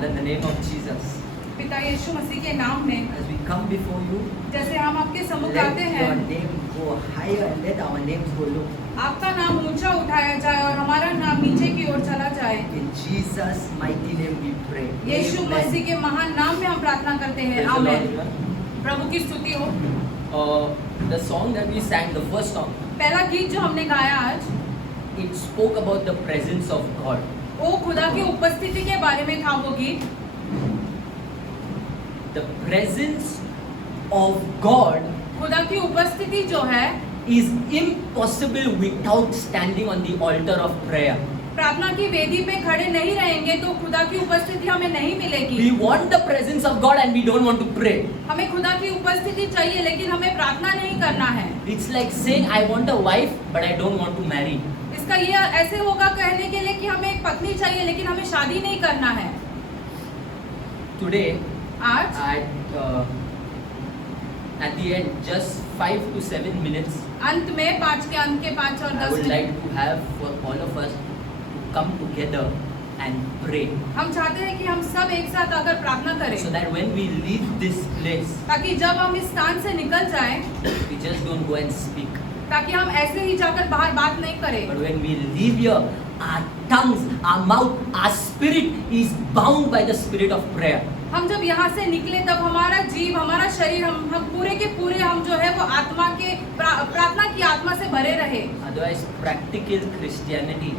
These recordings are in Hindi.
Father, in the name of Jesus, पिता यीशु मसीह के नाम में as we come before you, जैसे हम आपके सम्मुख let आते your हैं, name go higher and let our names go low. आपका नाम ऊंचा उठाया जाए और हमारा नाम नीचे की ओर चला जाए। In Jesus' mighty name we pray. Yeshu Amen. मसीह के महान नाम में हम प्रार्थना करते हैं। Praise the Lord, आमीन। everyone. प्रभु की स्तुति हो। The song that we sang, the first song, पहला गीत जो हमने गाया आज, it spoke about the presence of God. वो खुदा की उपस्थिति के बारे में था वो गीत। The presence of God खुदा की उपस्थिति जो है is impossible without standing on the altar of prayer. प्रार्थना की वेदी पे खड़े नहीं रहेंगे तो खुदा की उपस्थिति हमें नहीं मिलेगी। We want the presence of God and we don't want to pray. हमें खुदा की उपस्थिति चाहिए लेकिन हमें प्रार्थना नहीं करना है। It's like saying I want a wife but I don't want to marry. इसका ये ऐसे होगा कहने के लिए कि हमें एक पत्नी चाहिए लेकिन हमें शादी नहीं करना है। Today आज at the end, just 5 to 7 minutes, अंत में 5 के अंत के 5 और I 10 would minute like to have for all of us to come together and pray, हम चाहते हैं कि हम सब एक साथ आकर प्रार्थना करें so that when we leave this place, ताकि जब हम इस स्थान से निकल जाएं we just don't go and speak. ताकि हम ऐसे ही जाकर बाहर बात नहीं करें, But when we leave here, our tongues, our mouth, our spirit is bound by the spirit of prayer. हम जब यहाँ से निकले तब हमारा जीव हमारा शरीर हम पूरे के पूरे हम जो है वो आत्मा के प्रार्थना की आत्मा से भरे रहे। Otherwise, practical Christianity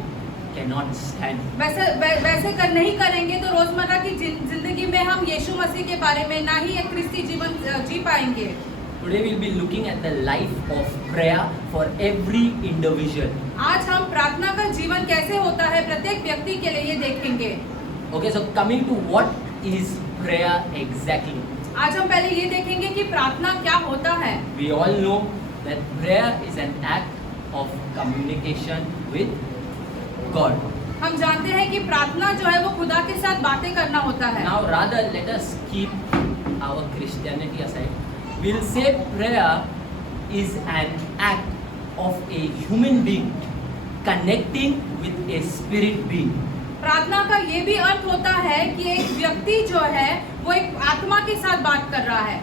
cannot stand. वैसे कर नहीं करेंगे तो रोजमर्रा की जिंदगी में हम यीशु मसीह के बारे में ना ही एक क्रिस्ती जीवन जी पाएंगे। Today we'll be looking at the life of prayer for every individual. आज हम प्रार्थना का जीवन कैसे होता है प्रत्येक व्यक्ति के लिए ये देखेंगे। Okay, so coming to what is prayer exactly? आज हम पहले ये देखेंगे कि प्रार्थना क्या होता है। We all know that prayer is an act of communication with God. हम जानते हैं कि प्रार्थना जो है वो खुदा के साथ बातें करना होता है। Now rather let us keep our Christianity aside. We'll say prayer is an act of a human being connecting with a spirit being. प्रार्थना का ये भी अर्थ होता है कि एक व्यक्ति जो है वो एक आत्मा के साथ बात कर रहा है।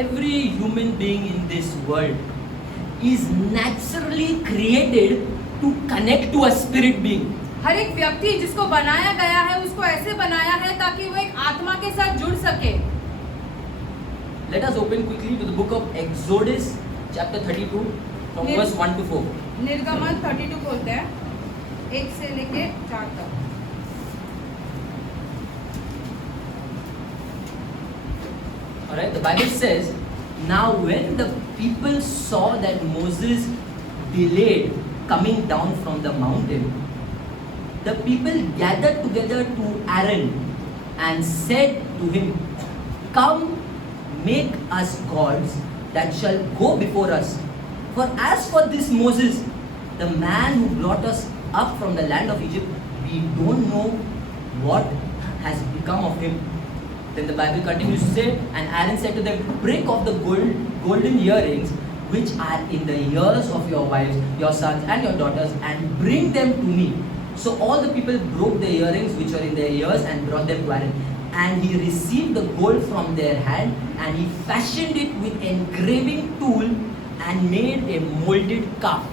Every human being in this world is naturally created to connect to a spirit being. हर एक व्यक्ति जिसको बनाया गया है उसको ऐसे बनाया है ताकि वो एक आत्मा के साथ जुड़ सके। Let us open quickly to the book of Exodus chapter 32 from verse 1 to 4. निर्गमन 32 खोलते हैं 1 से लेके 4 तक। Alright, the Bible says, now when the people saw that Moses delayed coming down from the mountain, the people gathered together to Aaron and said to him, come, make us gods that shall go before us. For as for this Moses, the man who brought us up from the land of Egypt, we don't know what has become of him. Then the Bible continues to say, and Aaron said to them, break off the golden earrings which are in the ears of your wives, your sons and your daughters, and bring them to me. So all the people broke the earrings which were in their ears and brought them to Aaron. And he received the gold from their hand, and he fashioned it with engraving tool and made a molded calf.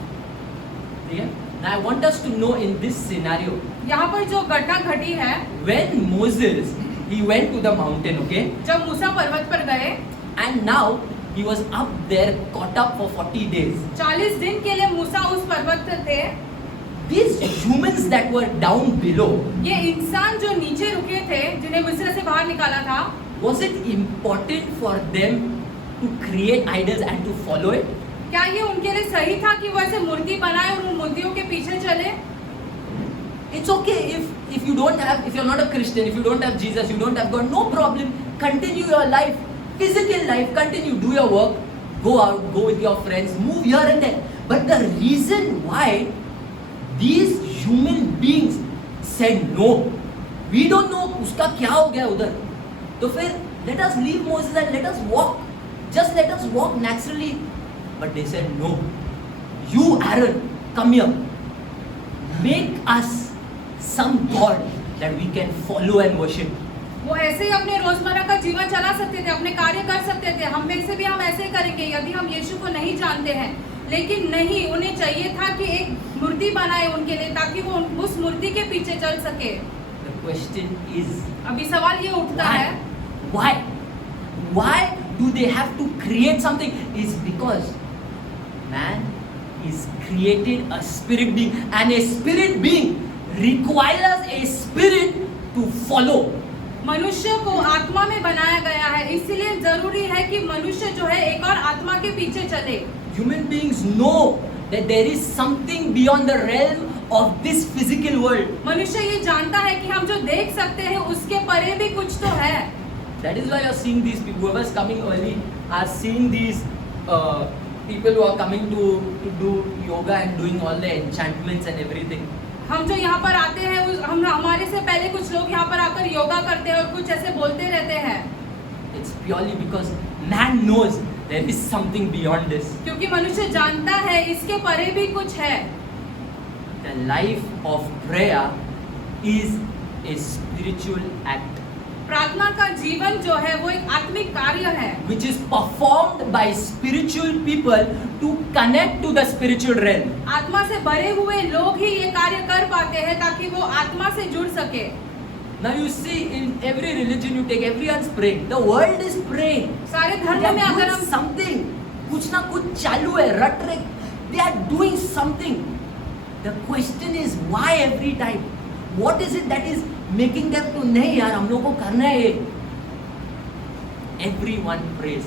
Yeah? Now I want us to know in this scenario, यहाँ पर जो घटना घटी है, when Moses, he went to the mountain, okay? जब मूसा पर्वत पर गए, And now he was up there caught up for 40 days. 40 दिन के लिए मूसा उस पर्वत पर थे। These humans that were down below, ये इंसान जो नीचे रुके थे जिन्हें मिस्र से बाहर निकाला था, was it important for them to create idols and to follow it? क्या ये उनके लिए सही था कि वो ऐसे मूर्ति बनाए और उन मूर्तियों के पीछे चले? It's okay if you don't have, if you're not a Christian, if you don't have Jesus, you don't have God, no problem. Continue your life, physical life, continue, do your work, go out, go with your friends, move here and there. But the reason why these human beings said no, we don't know उसका क्या हो गया उधर, तो फिर let us leave Moses and let us walk, just let us walk naturally. But they said no, you Aaron, come here, make us some God that we can follow and worship. वो ऐसे ही अपने रोजमर्रा का जीवन चला सकते थे, अपने कार्य कर सकते थे। हम में से भी हम ऐसे करेंगे यदि हम यीशु को नहीं जानते हैं। लेकिन नहीं, उन्हें चाहिए था कि एक मूर्ति बनाए उनके लिए, ताकि वो उस मूर्ति के पीछे चल सके। The question is, अभी सवाल ये उठता है, why? Why do they have to create something? Is because man is created a spirit being, and a spirit being requires a spirit to follow. मनुष्य को आत्मा में बनाया गया है, इसलिए जरूरी है कि मनुष्य जो है एक और आत्मा के पीछे चले। Human beings know that there is something beyond the realm of this physical world. मनुष्य ये जानता है कि हम जो देख सकते हैं उसके परे भी कुछ तो है। That is why you are seeing these people. Whoever is coming early are seeing these people who are coming to do yoga and doing all the enchantments and everything. हम जो यहाँ पर आते हैं हम हमारे से पहले कुछ लोग यहाँ पर आकर योगा करते हैं और कुछ ऐसे बोलते रहते हैं। It's purely because man knows there is something beyond this. क्योंकि मनुष्य जानता है इसके परे भी कुछ है। The life of prayer is a spiritual act प्रार्थना का जीवन जो है वो एक आत्मिक कार्य है, which is performed by spiritual people to connect to the spiritual realm. आत्मा से भरे हुए लोग ही ये कार्य कर पाते हैं ताकि वो आत्मा से जुड़ सके। Now you see in every religion you take, everyone's praying. The world is praying. सारे They धर्मों में are अगर doing हम something. कुछ ना कुछ चालू है, रट रहे. They are doing something. The question is why every time? What is it that is making them to नहीं यार हम लोग को करना है ये. Everyone prays.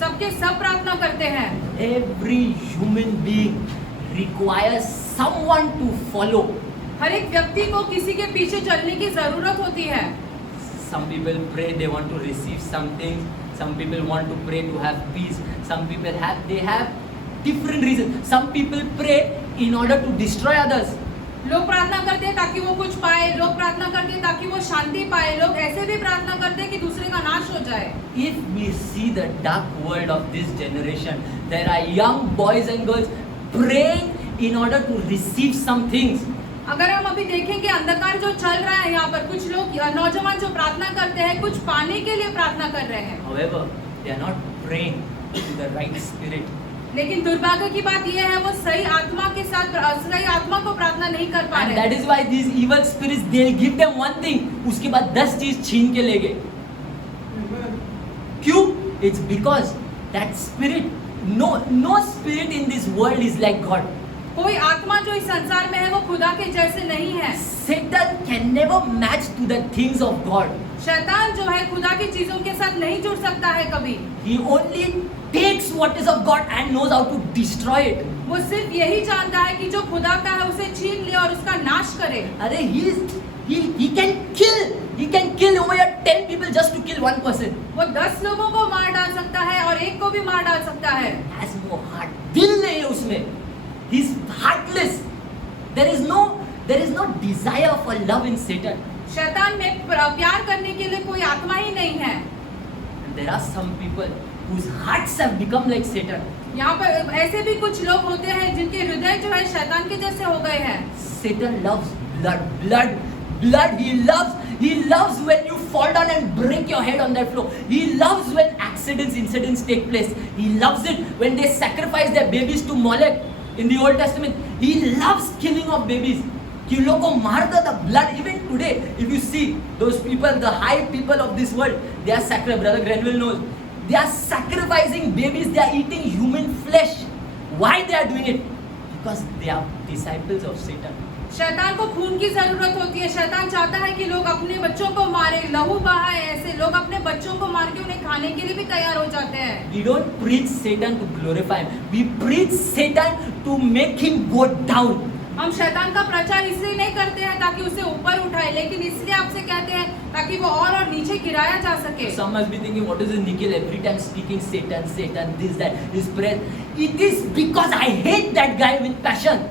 सबके सब प्रार्थना करते हैं। Every human being requires someone to follow. हर एक व्यक्ति को किसी के पीछे चलने की जरूरत होती है। Some people pray they want to receive something. Some people want to pray to have peace. Some people have different reasons. Some people pray in order to destroy others. लोग प्रार्थना करते हैं ताकि वो कुछ पाए, लोग प्रार्थना करते हैं ताकि वो शांति पाए, लोग ऐसे भी प्रार्थना करते हैं कि दूसरे का नाश हो जाए। If we see the dark world of this generation, there are young boys and girls praying in order to receive some things. अगर हम अभी देखेंगे अंधकार जो चल रहा है यहाँ पर, कुछ लोग नौजवान जो प्रार्थना करते हैं कुछ पाने के लिए प्रार्थना कर रहे हैं। However, they are not praying to the right spirit. लेकिन दुर्भाग्य की बात यह है वो सही आत्मा के साथ सही आत्मा को प्रार्थना नहीं कर पा And रहे। that is why these evil spirits they'll give them one thing, उसके बाद 10 चीज छीन के ले गए। क्यों? It's because that spirit, no spirit in this world is like God. कोई आत्मा जो इस संसार में है वो खुदा के जैसे नहीं है। Satan can never match to the things of God. शैतान जो है खुदा की चीजों के साथ नहीं जुड़ सकता है कभी। He only takes what is of God and knows how to destroy it. वो सिर्फ यही जानता है कि जो खुदा का है उसे छीन ले और उसका नाश करे। अरे he can kill over here 10 people just to kill one person. वो 10 लोगों को मार डाल सकता है और एक को भी मार डाल सकता है। Has no heart. दिल नहीं है उसमें. He's heartless. There is no desire for love in Satan. शैतान में प्यार करने के लिए कोई आत्मा ही नहीं है। And there are some people whose hearts have become like Satan. यहाँ पर ऐसे भी कुछ लोग होते हैं जिनके हृदय जो है शैतान के जैसे हो गए हैं। Satan loves blood. He loves when you fall down and break your head on that floor. He loves when incidents take place. He loves it when they sacrifice their babies to Molech in the Old Testament. He loves killing of babies. कि लोगों को मारता था blood. Even today, if you see those people, the high people of this world, they are sacrificing. Brother Grenville knows. They are sacrificing babies. They are eating human flesh. Why they are doing it? Because they are disciples of Satan. शैतान को खून की जरूरत होती है। शैतान चाहता है कि लोग अपने बच्चों को मारे, लहू बहाए। ऐसे लोग अपने बच्चों को मार के उन्हें खाने के लिए भी तैयार हो जाते हैं। We don't preach Satan to glorify him. We preach Satan to make him go down. हम शैतान का प्रचार इसलिए नहीं करते हैं ताकि उसे ऊपर उठाए, लेकिन इसलिए आपसे कहते हैं ताकि वो और नीचे गिराया जा सके। Some must be thinking, what is this Nikhil every time speaking Satan, this, that, his prayer. It is because I hate that guy with passion.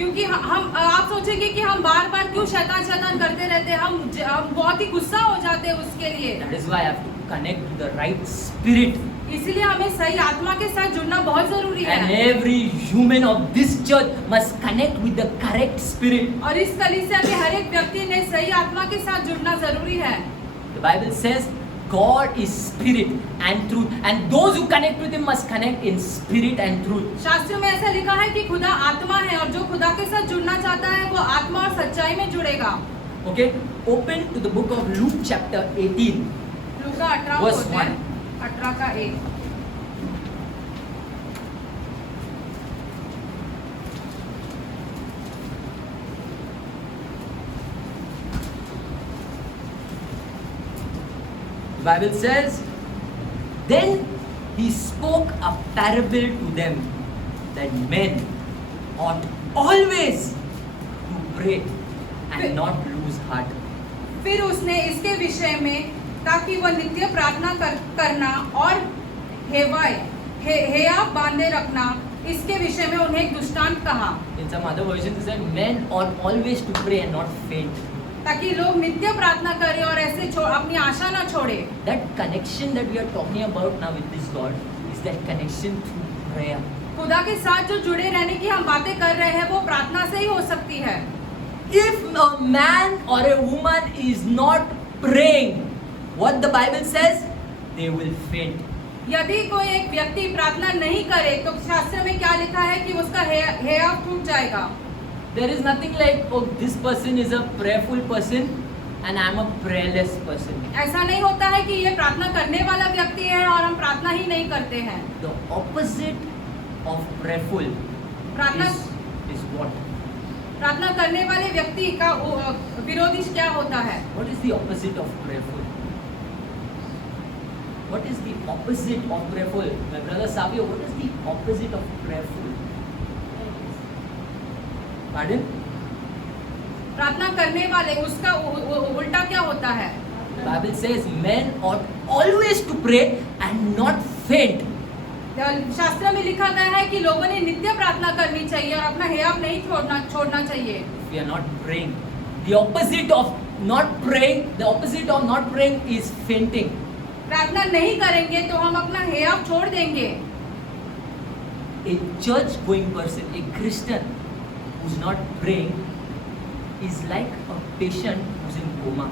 क्योंकि हम आप सोचेंगे कि हम बार-बार क्यों शैतान करते रहते हैं। हम बहुत ही गुस्सा हो जाते हैं उसके लिए। That is why I have to connect to the right spirit. इसलिए हमें सही आत्मा के साथ जुड़ना बहुत जरूरी है। And every human of this church must connect with the correct spirit. और इस कलीसिया के हर एक व्यक्ति ने सही आत्मा के साथ जुड़ना जरूरी है। The Bible says God is spirit and truth, and those who connect with Him must connect in spirit and truth. शास्त्र में ऐसा लिखा है कि खुदा आत्मा है और जो खुदा के साथ जुड़ना चाहता है वो आत्मा और सच्चाई में जुड़ेगा। Okay, open to the book of Luke chapter 18. Luka 18 Verse होते हैं, 1. 18 का 1। The Bible says, then He spoke a parable to them that men ought always to pray and not lose heart. फिर उसने इसके विषय में ताकि वह नित्य प्रार्थना करना और हेया बांधे रखना, इसके विषय में उन्हें एक दृष्टांत कहा। In some other versions it said, men ought always to pray and not faint. ताकि लोग नित्य प्रार्थना करें और ऐसे अपनी आशा ना छोड़े। That connection that we are talking about now with this God is that connection through prayer. खुदा के साथ जो जुड़े रहने की हम बातें कर रहे हैं वो प्रार्थना से ही हो सकती है। If a man or a woman is not praying, what the Bible says, they will faint. यदि कोई एक व्यक्ति प्रार्थना नहीं करे तो शास्त्र में क्या लिखा है कि उसका हेया टूट जाएगा। There is nothing like, oh, this person is a prayerful person and I am a prayerless person. ऐसा नहीं होता है कि ये प्रार्थना करने वाला व्यक्ति है और हम प्रार्थना ही नहीं करते हैं। The opposite of prayerful प्रार्थना is what? प्रार्थना करने वाले व्यक्ति का विरोधी क्या होता है? What is the opposite of prayerful? What is the opposite of prayerful? My brother Savio, what is the opposite of prayerful? Pardon? प्रार्थना करने वाले उसका उल्टा क्या होता है? The Bible says men ought always to pray and not faint. शास्त्र में लिखा गया है कि लोगों ने नित्य प्रार्थना करनी चाहिए और अपना हेयाव नहीं छोड़ना चाहिए। We are not praying. The opposite of not praying is fainting. प्रार्थना नहीं करेंगे तो हम अपना हेयाव छोड़ देंगे। A church going person, a Christian who's not praying is like a patient who's in coma.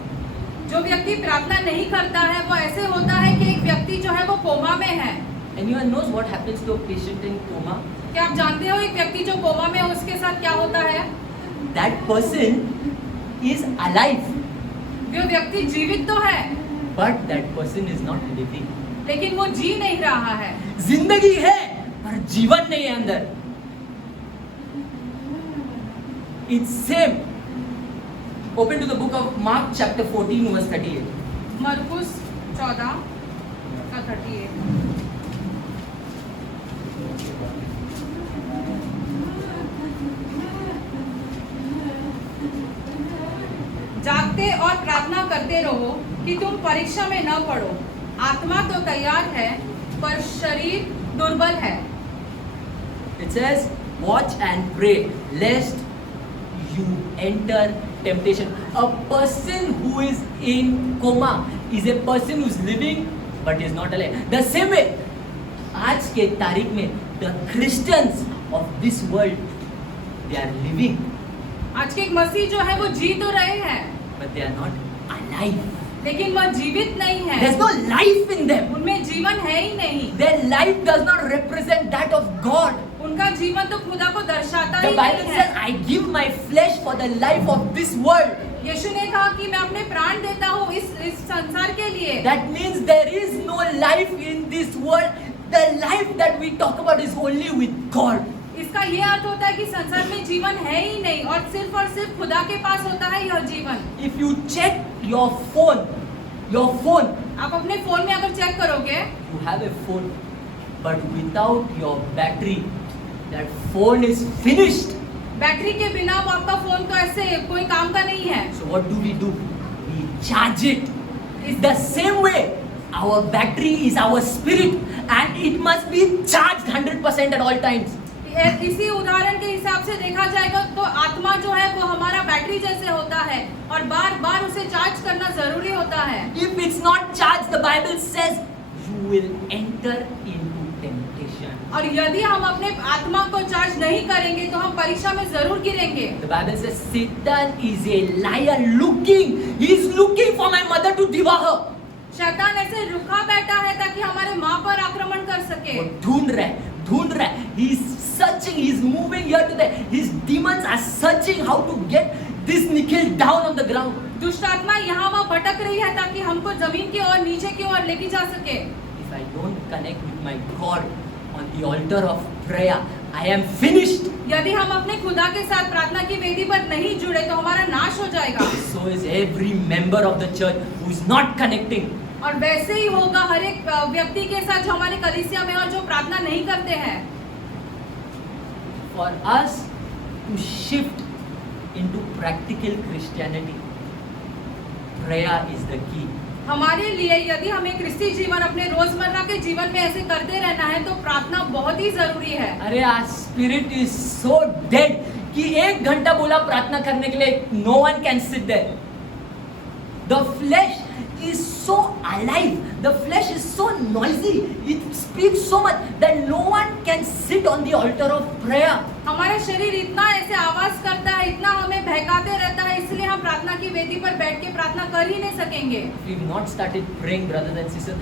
जो व्यक्ति प्रार्थना नहीं करता है वो ऐसे होता है कि एक व्यक्ति जो है वो कोमा में है। Anyone knows what happens to a patient in coma? क्या आप जानते हो एक व्यक्ति जो कोमा में है उसके साथ क्या होता है? That person is alive, वो व्यक्ति जीवित तो है but that person is not living. लेकिन वो जी नहीं रहा है। जिंदगी है पर जीवन नहीं है अंदर। It's same. Open to the book of Mark chapter 14 verse 38. मरकुस 14 का 38। जागते और प्रार्थना करते रहो कि तुम परीक्षा में न पड़ो। आत्मा तो तैयार है पर शरीर दुर्बल है। It says, watch and pray lest you enter temptation. A person who is in coma is a person who is living but is not alive. The same way, आज के तारीख में the Christians of this world, they are living आज के एक मसीह जो है वो जी तो रहे हैं but they are not alive. लेकिन वह जीवित नहीं है। There's no life in them. उनमें जीवन है ही नहीं। Their life does not represent that of God. उनका जीवन तो खुदा को दर्शाता The ही Bible नहीं says, है। I give my flesh for the life of this world. यीशु ने कहा कि मैं अपने प्राण देता हूँ इस संसार के लिए। That means there is no life in this world. The life that we talk about is only with God. इसका ये अर्थ होता है कि संसार में जीवन है ही नहीं और सिर्फ खुदा के पास होता है यह जीवन। If you check your phone, आप अपने फोन में अगर चेक करोगे, you have a phone, but without your battery, that phone is finished. Battery के बिना वो आपका फोन तो ऐसे कोई काम का नहीं है। So what do? We charge it. It's the same way. Our battery is our spirit, and it must be charged 100% at all times. इसी उदाहरण के हिसाब से देखा जाएगा तो आत्मा जो है वो हमारा बैटरी जैसे होता है और बार-बार उसे चार्ज करना जरूरी होता है। If it's not charged, the Bible says you will enter into temptation. और यदि हम अपने आत्मा को चार्ज नहीं करेंगे तो हम परीक्षा में जरूर गिरेंगे। The Bible says Satan is a liar he is looking for my mother to devour her. शैतान ऐसे रुका बैठा है ताकि हमारे माँ पर आक्रमण कर सके। वो ढूंढ रहा है, he is searching, he is moving here to there, his demons are searching how to get this Nikhil down on the ground. दुष्ट आत्मा यहाँ वहाँ भटक रही है ताकि हमको जमीन की ओर नीचे की ओर लेके जा सके। If I don't connect with my God on the altar of prayer, I am finished. यदि हम अपने खुदा के साथ प्रार्थना की वेदी पर नहीं जुड़े तो हमारा नाश हो जाएगा। So is every member of the church who is not connecting. और वैसे ही होगा हर एक व्यक्ति के साथ जो हमारे कलीसिया में और जो प्रार्थना नहीं करते हैं। For us to shift into practical Christianity, prayer is the key. हमारे लिए यदि हमें क्रिस्ती जीवन अपने रोजमर्रा के जीवन में ऐसे करते रहना है तो प्रार्थना बहुत ही जरूरी है। अरे our spirit is so dead कि 1 घंटा बोला प्रार्थना करने के लिए, no one can sit there. The flesh is so alive, the flesh is so noisy, it speaks so much that no one can sit on the altar of prayer. हमारा शरीर इतना ऐसे आवाज करता है, इतना हमें बहकाते रहता है, इसलिए हम प्रार्थना की वेदी पर बैठ के प्रार्थना कर ही नहीं सकेंगे। If we have not started praying, brothers and sisters,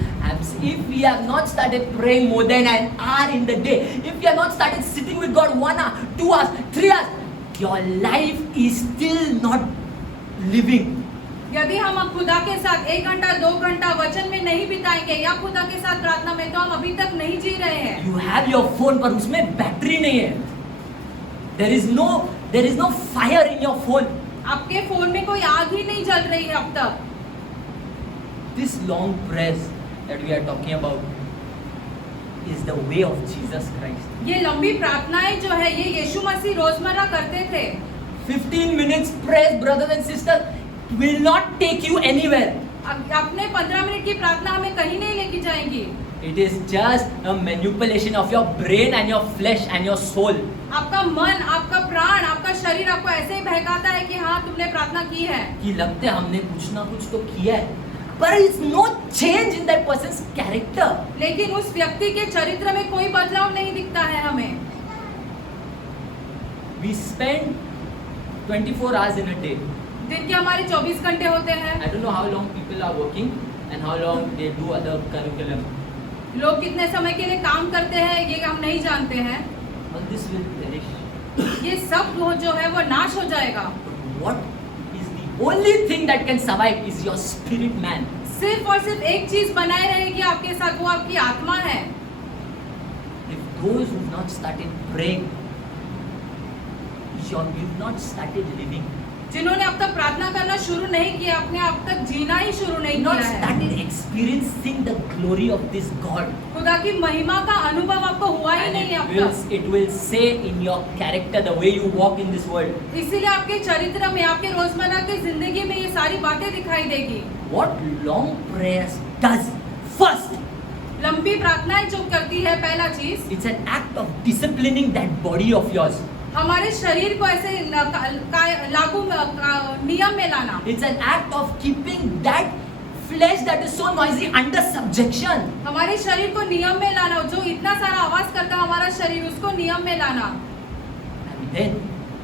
if we have not started praying more than an hour in the day, if we have not started sitting with God 1 hour, 2 hours, 3 hours, your life is still not living. यदि हम अब खुदा के साथ 1 घंटा 2 घंटा वचन में नहीं बिताएंगे या खुदा के साथ प्रार्थना में, तो हम अभी तक नहीं जी रहे हैं। You have your phone, पर उसमें बैटरी नहीं है. There is no fire in your phone. आपके फोन में कोई आग ही नहीं जल रही है अब तक। This long prayers that we are talking about is the way of Jesus Christ. ये लंबी प्रार्थनाएं जो है ये यीशु मसीह रोजमर्रा करते थे। 15 minutes prayers, brothers and sisters, will not take you anywhere. अपने 15 मिनट की प्रार्थना हमें कहीं नहीं लेके जाएंगी। It is just a manipulation of your brain and your flesh and your soul. आपका मन, आपका प्राण, आपका शरीर आपको ऐसे ही बहकाता है कि हाँ तुमने प्रार्थना की है। कि लगता है हमने कुछ ना कुछ तो किया है, but it's no change in that person's character. लेकिन उस व्यक्ति के चरित्र में कोई बदलाव नहीं दिखता है हमें। We spend 24 hours in a day. दिन के हमारे 24 घंटे होते हैं। I don't know how long people are working and how long they do other curriculum. लोग कितने समय के लिए काम करते हैं ये हम नहीं जानते हैं। All this will perish. ये सब जो है वो नाश हो जाएगा। What is the only thing that can survive is your spirit man. सिर्फ और सिर्फ एक चीज बनाए रहेगी आपके साथ, वो आपकी आत्मा है। If those who have not started praying, you've not started living. जिन्होंने अब तक प्रार्थना करना शुरू नहीं किया, अपने अब तक जीना ही शुरू नहीं Not किया है। started experiencing the glory of this God. खुदा की महिमा का अनुभव आपको हुआ ही नहीं है अब तक। It will say in your character the way you walk in this world. इसीलिए आपके चरित्र में, आपके रोजमर्रा की जिंदगी में ये सारी बातें दिखाई देगी। What long prayers does first? लंबी प्रार्थनाएं जो करती है, पहला चीज It's an act of disciplining that body of yours. हमारे शरीर को ऐसे लागू नियम में लाना। It's an act of keeping that flesh that is so noisy under subjection. हमारे शरीर को नियम में लाना, जो इतना सारा आवाज करता है हमारा शरीर, उसको नियम में लाना। And then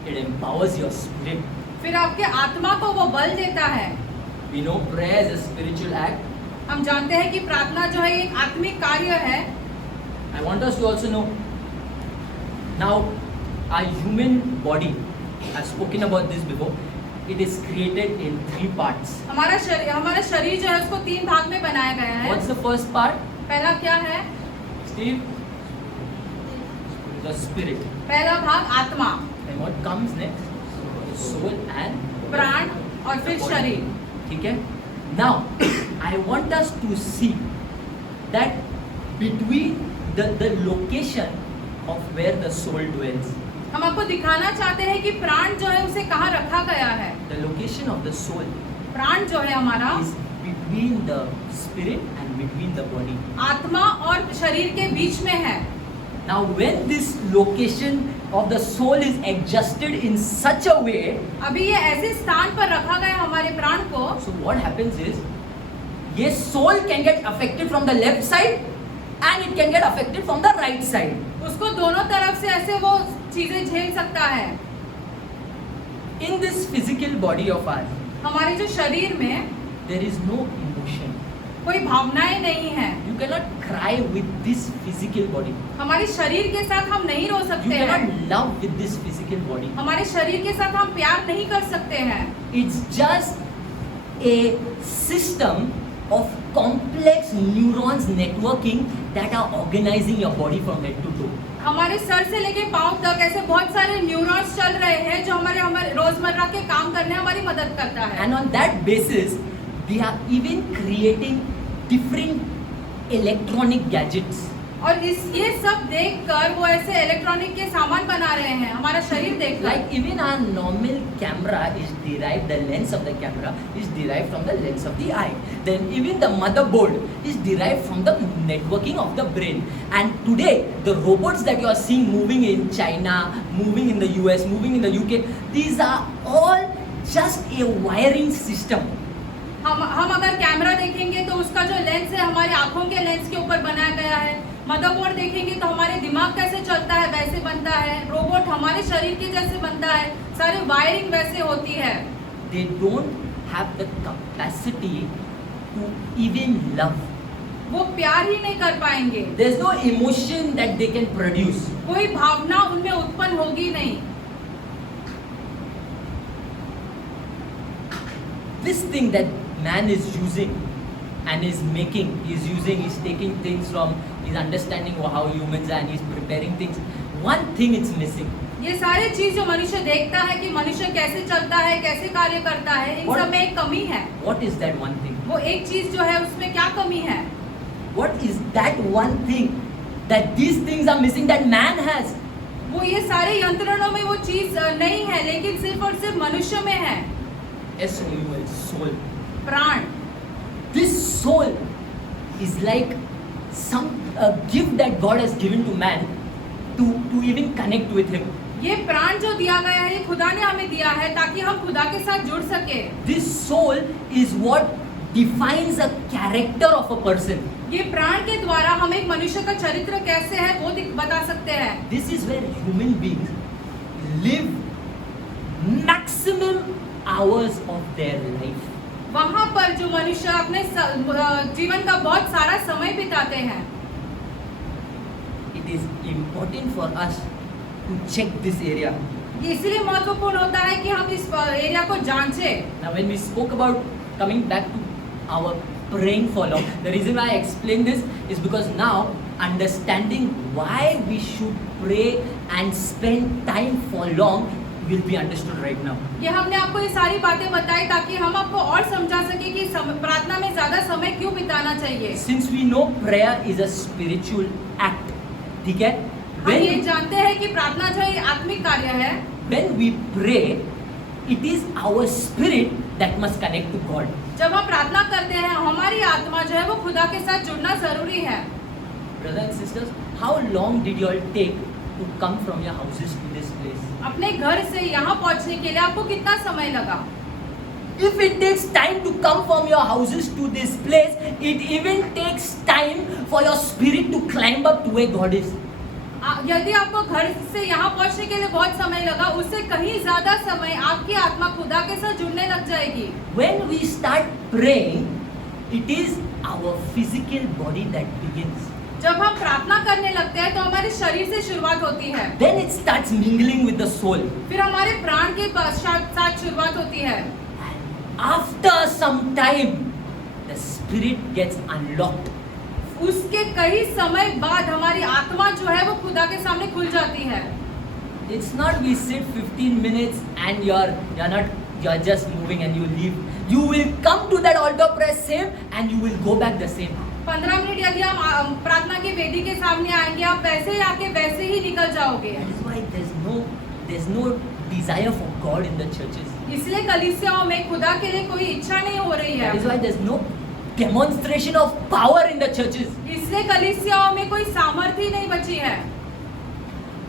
it empowers your spirit. फिर आपके आत्मा को वो बल देता है। We know prayer is a spiritual act. हम जानते हैं कि प्रार्थना जो है एक आत्मिक कार्य है। I want us to also know. Now, our human body, I've spoken about this before, it is created in 3 parts. हमारा शरीर जो है उसको 3 भाग में बनाया गया है। What's the first part? पहला क्या है? Steve? The spirit. पहला भाग आत्मा, And what comes next? Soul and प्राण और फिर शरीर। ठीक है? Now, I want us to see that between the location of where the soul dwells. हम आपको दिखाना चाहते हैं कि प्राण जो है उसे कहाँ रखा गया है। The location of the soul प्राण जो है हमारा is between the spirit and between the body. आत्मा और शरीर के बीच में है। Now, when this location of the soul is adjusted in such a way, अभी ये ऐसे स्थान पर रखा गया हमारे प्राण को। so what happens is, ये soul can get affected from the left side and it can get affected from the right side. उसको दोनों तरफ से ऐसे वो चीजें झेल सकता है। In this physical body of ours, हमारे जो शरीर में there is no emotion. कोई भावनाएं नहीं है। You cannot cry with this physical body. हमारे शरीर के साथ हम नहीं रो You सकते हैं। cannot love with this physical body. हमारे शरीर के साथ हम प्यार नहीं कर सकते हैं। It's just a system of complex neurons networking that are organizing your body from head to toe. हमारे सर से लेके पाँव तक ऐसे बहुत सारे न्यूरॉन्स चल रहे हैं जो हमारे रोजमर्रा के काम करने में हमारी मदद करता है। And on that basis, they are even creating different electronic gadgets. और ये सब देखकर वो ऐसे इलेक्ट्रॉनिक के सामान बना रहे हैं हमारा शरीर देखकर। Like even our normal camera is derived, the lens of the camera is derived from the lens of the eye. Then even the motherboard is derived from the networking of the brain. And today, the robots that you are seeing moving in China, moving in the US, moving in the UK, these are all just a wiring system. हम अगर कैमरा देखेंगे तो उसका जो लेंस है हमारी आंखों के लेंस के ऊपर बनाया गया है। मदरबोर्ड देखेंगे तो हमारे दिमाग कैसे चलता है वैसे बनता है। रोबोट हमारे शरीर के जैसे बनता है। सारे वायरिंग वैसे होती है। They don't have the capacity to even love. वो प्यार ही नहीं कर पाएंगे। There's no emotion that they can produce. कोई भावना उनमें उत्पन्न होगी नहीं। This thing that man is using and is making, is taking things from, is understanding how humans are and he's preparing things. One thing it's missing. ये सारे चीज जो मनुष्य देखता है कि मनुष्य कैसे चलता है, कैसे कार्य करता है, इन सब में एक कमी है। What is that one thing? वो एक चीज जो है उसमें क्या कमी है? What is that one thing that these things are missing that man has? वो ये सारे यंत्रणों में वो चीज नहीं है, लेकिन सिर्फ और सिर्फ मनुष्य में है। S-O-U-L, soul. प्राण। This soul is like some gift that God has given to man to even connect with him. ये प्राण जो दिया गया है, ये खुदा ने हमें दिया है ताकि हम खुदा के साथ जुड़ सके। This soul is what defines a character of a person. ये प्राण के द्वारा हम एक मनुष्य का चरित्र कैसे है वो बता सकते हैं। This is where human beings live maximum hours of their life. वहाँ पर जो मनुष्य अपने जीवन का बहुत सारा समय बिताते हैं। It is important for us to check this area. ये इसलिए महत्वपूर्ण होता है कि हम इस एरिया को जांचें। Now when we spoke about coming back to our praying for long, the reason why I explain this is because now understanding why we should pray and spend time for long will be understood right now. ये हमने आपको ये सारी बातें बताई ताकि हम आपको और समझा सके कि प्रार्थना में ज्यादा समय क्यों बिताना चाहिए। Since we know prayer is a spiritual act, ठीक है? हम ये जानते हैं कि प्रार्थना जो है आत्मिक कार्य है। When we pray, it is our spirit that must connect to God. जब हम प्रार्थना करते हैं हमारी आत्मा जो है वो खुदा के साथ जुड़ना जरूरी है। Brothers and sisters, how long did you all take to come from your houses to this place? अपने घर से यहाँ पहुँचने के लिए आपको कितना समय लगा? If it takes time to come from your houses to this place, it even takes time for your spirit to climb up to where God is. यदि आपको घर से यहाँ पहुँचने के लिए बहुत समय लगा, उससे कहीं ज्यादा समय आपकी आत्मा खुदा के साथ जुड़ने लग जाएगी। When we start praying, it is our physical body that begins. जब हम प्रार्थना करने लगते हैं तो हमारे शरीर से शुरुआत होती है। Then it starts mingling with the soul. फिर हमारे प्राण के साथ शुरुआत होती है। After some time, the spirit gets unlocked. उसके कई समय बाद हमारी आत्मा जो है वो खुदा के सामने खुल जाती है। It's not we sit 15 minutes and you're just moving and you leave. You will come to that altar prayer same and you will go back the same. 15 minute यदि हम प्रार्थना की वेदी के सामने आएंगे, आप वैसे ही आके वैसे ही निकल जाओगे। That is why there's no desire for God in the churches. इसलिए कलीसियाओं में खुदा के लिए कोई इच्छा नहीं हो रही है। That is why there's no demonstration of power in the churches. इसलिए कलीसियाओं में कोई सामर्थ्य नहीं बची है।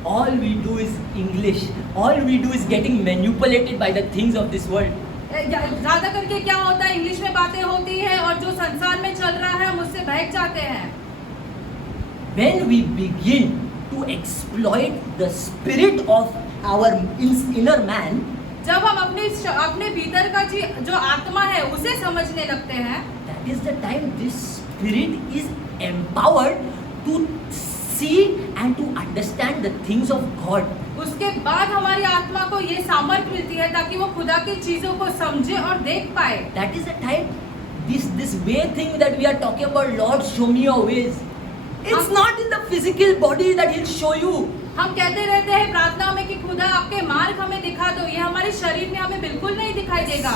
All we do is English. All we do is getting manipulated by the things of this world. ज्यादा करके क्या होता है, इंग्लिश में बातें होती है और जो संसार में चल रहा है हम उससे बहक जाते हैं। when we begin to exploit the spirit of our inner man, जब हम अपने भीतर का जो आत्मा है उसे समझने लगते हैं, that is the time this spirit is empowered to see and to understand the things of God. उसके बाद हमारी आत्मा को ये सामर्थ्य मिलती है ताकि वो खुदा की चीजों को समझे और देख पाए। That is the time this way thing that we are talking about, Lord show me your ways. It's not in the physical body that he'll show you. हम कहते रहते हैं प्रार्थना में कि खुदा आपके मार्ग हमें दिखा दो, ये हमारे शरीर में हमें बिल्कुल नहीं दिखाई देगा।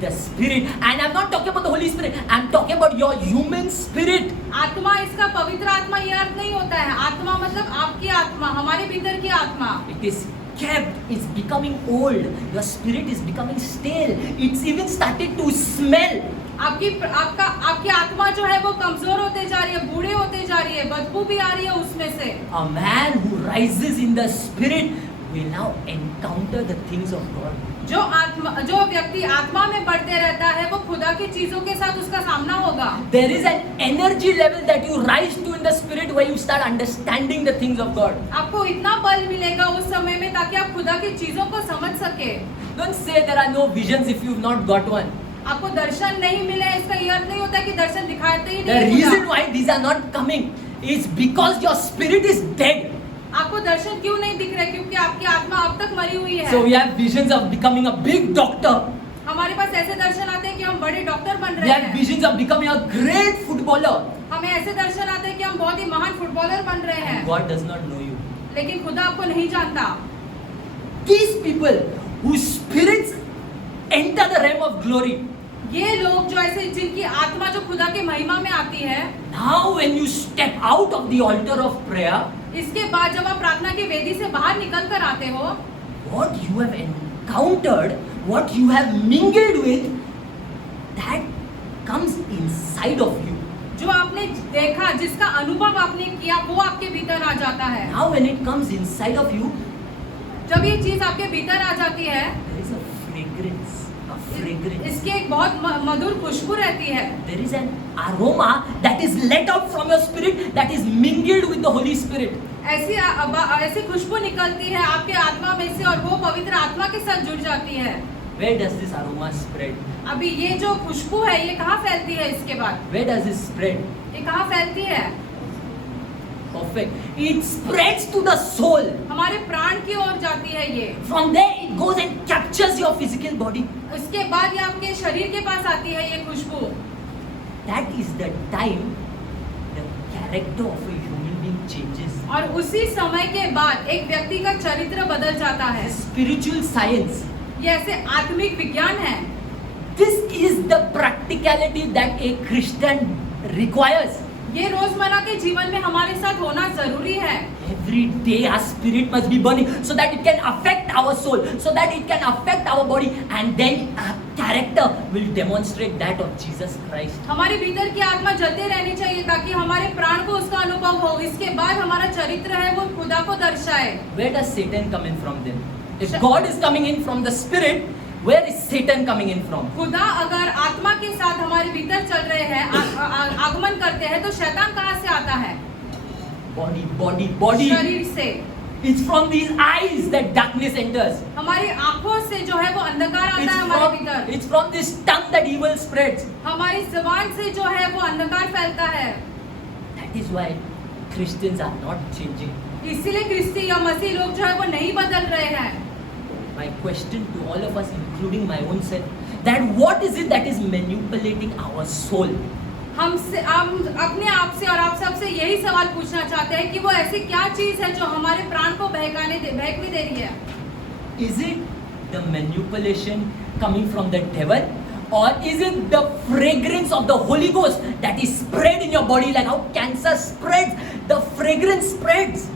The spirit, and I'm not talking about the Holy Spirit, I'm talking about your human spirit. आत्मा, इसका पवित्र आत्मा ये अर्थ नहीं होता है। आत्मा मतलब आपकी आत्मा, हमारे भीतर की आत्मा। It is kept, it's becoming old. Your spirit is becoming stale. It's even started to smell. आपकी आत्मा जो है वो कमजोर होते जा रही है, बूढ़े होते जा रही है, बदबू भी आ रही है उसमें से। A man who rises in the spirit will now encounter the things of God. जो व्यक्ति आत्मा में बढ़ते रहता है वो खुदा की चीजों के साथ उसका सामना होगा। There is an energy level that you rise to in the spirit where you start understanding the things of God. आपको इतना बल मिलेगा उस समय में ताकि आप खुदा की चीजों को समझ सके। Don't say there are no visions if you've not got one. आपको दर्शन नहीं मिले इसका ये अर्थ नहीं होता कि दर्शन दिखाते ही The नहीं। reason why these are not coming is because your spirit is dead. आपको दर्शन क्यों नहीं दिख रहे? क्योंकि आपकी आत्मा अब तक मरी हुई है। So we have visions of becoming a big doctor. हमारे पास ऐसे दर्शन आते हैं कि हम बड़े डॉक्टर बन We रहे have हैं। visions of becoming a great footballer. हमें ऐसे दर्शन आते हैं कि हम बहुत ही महान फुटबॉलर बन रहे हैं। God does not know you. लेकिन खुदा आपको नहीं जानता। These people whose spirits enter the realm of glory. ये लोग जो ऐसे जिनकी आत्मा जो खुदा के महिमा में आती है, Now when you step out of the altar of prayer, इसके बाद जब आप प्रार्थना की वेदी से बाहर निकल कर आते हो, what you have encountered, what you have mingled with, that comes inside of you. जो आपने देखा, जिसका अनुभव आपने किया, वो आपके भीतर आ जाता है। Now when it comes inside of you, जब ये चीज आपके भीतर आ जाती है, there is a fragrance. इसकी एक बहुत मधुर खुशबू रहती है। There is an aroma that is let out from your spirit that is mingled with the Holy Spirit. ऐसी खुशबू निकलती है आपके आत्मा में से और वो पवित्र आत्मा के साथ जुड़ जाती है। Where does this aroma spread? अभी ये जो खुशबू है ये कहाँ फैलती है? इसके बाद Where does it spread? ये कहाँ फैलती है? Perfect. It spreads to the soul. हमारे प्राण की ओर जाती है ये। From there it goes and captures your physical body. उसके बाद ये आपके शरीर के पास आती है ये खुशबू। That is the time the character of a human being changes. और उसी समय के बाद एक व्यक्ति का चरित्र बदल जाता है। Spiritual science. ये ऐसे आत्मिक विज्ञान है। This is the practicality that a Christian requires. ये रोजमर्रा के जीवन में हमारे साथ होना जरूरी है। Every day our spirit must be burning so that it can affect our soul, so that it can affect our body, and then our character will demonstrate that of Jesus Christ. हमारे भीतर की आत्मा जलते रहनी चाहिए ताकि हमारे प्राण को उसका अनुभव हो। इसके बाद हमारा चरित्र है वो खुदा को दर्शाए। Where does Satan come in from then? If God is coming in from the spirit, where is Satan coming in from? खुदा अगर आत्मा के साथ हमारे भीतर चल रहे हैं, आगमन करते हैं, तो शैतान कहाँ से आता है? Body. शरीर से। It's from these eyes that darkness enters. हमारी आंखों से जो है वो अंधकार आता है हमारे भीतर। It's from this tongue that evil spreads. हमारी जुबान से जो है वो अंधकार फैलता है। That is why Christians are not changing. इसीलिए क्रिस्ती या मसीह लोग जो है वो नहीं बदल रहे हैं। My question to all of us, including my own self, that what is it that is manipulating our soul? हम अपने आप से और आप सबसे यही सवाल पूछना चाहते हैं कि वो ऐसी क्या चीज है जो हमारे प्राण को बहकने दे रही है? Is it the manipulation coming from the devil, or is it the fragrance of the Holy Ghost that is spread in your body like how cancer spreads? The fragrance spreads.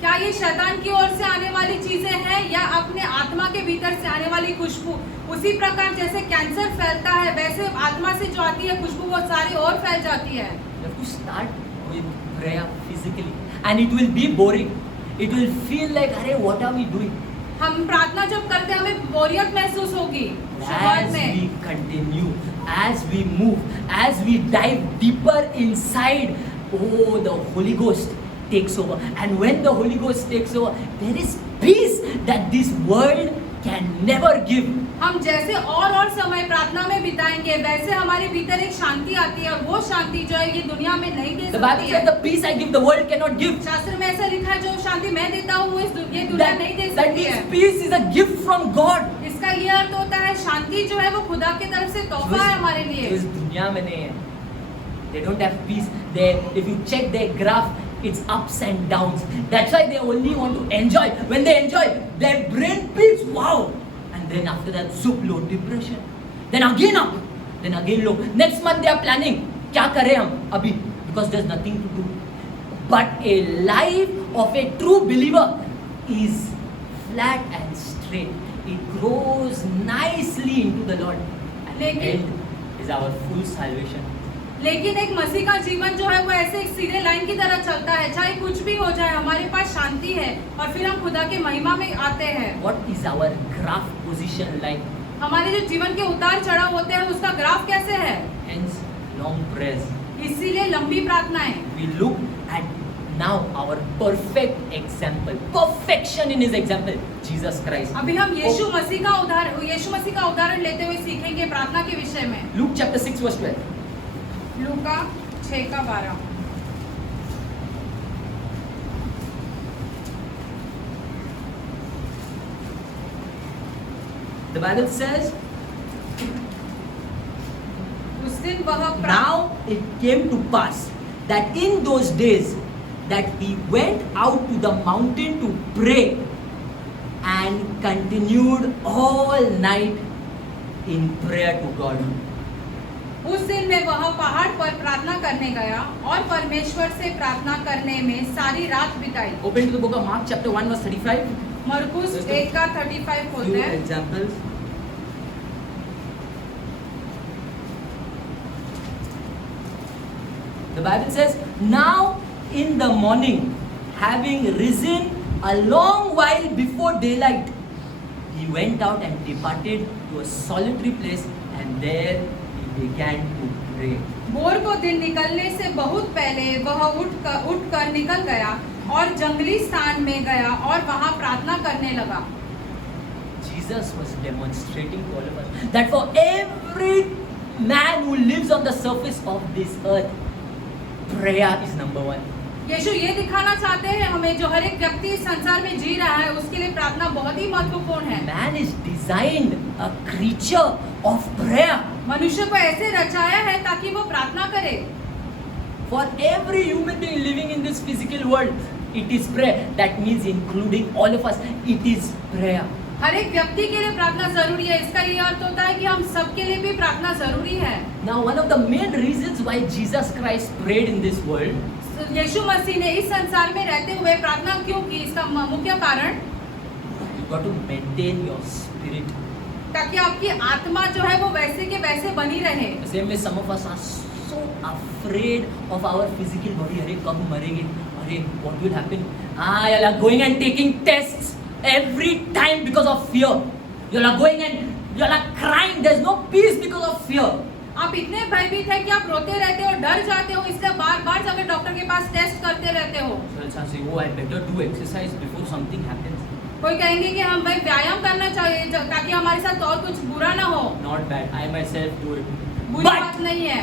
क्या ये शैतान की ओर से आने वाली चीजें हैं या अपने आत्मा के भीतर से आने वाली खुशबू? उसी प्रकार जैसे कैंसर फैलता है वैसे आत्मा से जो आती है खुशबू वो सारी और फैल जाती है। You have to start with prayer physically, and it will be boring. It will feel like, अरे what are we doing? हम प्रार्थना जब करते हैं हमें बोरियत महसूस होगी शुरुआत As में। we continue, as we move, as we dive deeper inside, oh, the Holy Ghost takes over. And when the Holy Ghost takes over, there is peace that this world can never give. हम जैसे और समय प्रार्थना में बिताएंगे वैसे हमारे भीतर एक शांति आती है और वो शांति जो है ये दुनिया में नहीं दे The Bible सकती says है। the peace I give, the world cannot give. शास्त्र में ऐसा लिखा है जो शांति मैं देता हूँ ये दुनिया नहीं दे That सकती है। means peace is a gift from God. इसका ये अर्थ होता है शांति जो है वो खुदा की तरफ से तोहफा है हमारे जो लिए। इस दुनिया में नहीं है. They don't have peace. If you check their graph, it's ups and downs. That's why they only want to enjoy. When they enjoy, their brain peaks. Wow. And then after that, zoop low, depression. Then again up. Then again low. Next month they are planning. क्या करें हम अभी? Because there's nothing to do. But a life of a true believer is flat and straight. It grows nicely into the Lord. And the end is our full salvation. लेकिन एक मसीह का जीवन जो है वो ऐसे एक सीधे लाइन की तरह चलता है, चाहे कुछ भी हो जाए हमारे पास शांति है और फिर हम खुदा के महिमा में आते हैं। What is our graph position like? हमारे जो जीवन के उतार चढ़ाव होते हैं उसका ग्राफ कैसे है? Hence, long prayers. इसीलिए लंबी प्रार्थनाएं। We look at now our perfect example, perfection in His example, Jesus Christ. अभी हम यीशु मसीह का उदाहरण लेते हुए सीखेंगे प्रार्थना के विषय में। Luke chapter 6 verse 12. Luka 6:12। The Bible says, उस दिन वह now it came to pass that in those days that he went out to the mountain to pray and continued all night in prayer to God. उस दिन में वह पहाड़ पर प्रार्थना करने गया और परमेश्वर से प्रार्थना करने में सारी रात बिताई। Open to the book of Mark chapter 1 verse 35. मरकुस 1:35 Few खोलते हैं। examples. The Bible says, now in the morning, having risen a long while before daylight, he went out and departed to a solitary place, and there he began to pray. भोर को दिन निकलने से बहुत पहले वह उठकर निकल गया और जंगली स्थान में गया और वहां प्रार्थना करने लगा। Jesus was demonstrating to all of us that for every man who lives on the surface of this earth, prayer is number one. यीशु ये दिखाना चाहते हैं हमें जो हर एक व्यक्ति इस संसार में जी रहा है उसके लिए प्रार्थना बहुत ही महत्वपूर्ण है। Man is designed a creature of prayer. मनुष्य को ऐसे रचाया है ताकि वो प्रार्थना करे। For every human being living in this physical world, it is prayer. That means including all of us, it is prayer. हर एक व्यक्ति के लिए प्रार्थना जरूरी है। इसका ये अर्थ होता है कि हम सबके लिए भी प्रार्थना जरूरी है। Now, one of the main reasons why Jesus Christ prayed in this world, यीशु मसीह ने इस संसार में रहते हुए प्रार्थना क्यों की? इसका मुख्य कारण you got to maintain your spirit. ताकि आपकी आत्मा जो है वो वैसे के वैसे बनी रहे। Same way some of us are so afraid of our physical body. अरे कब मरेंगे? अरे what will happen? You are going and taking tests every time because of fear. You are going and you are crying. There's no peace because of fear. आप इतने भयभीत हैं कि आप रोते रहते हो, डर जाते हो, इसलिए बार-बार जाकर डॉक्टर के पास टेस्ट करते रहते हो। So I'll say, oh, I better do exercise before something happens. कोई कहेंगे कि हम भाई व्यायाम करना चाहिए ताकि हमारे साथ और कुछ बुरा ना हो। Not bad. I myself do it. बुरी But बात नहीं है।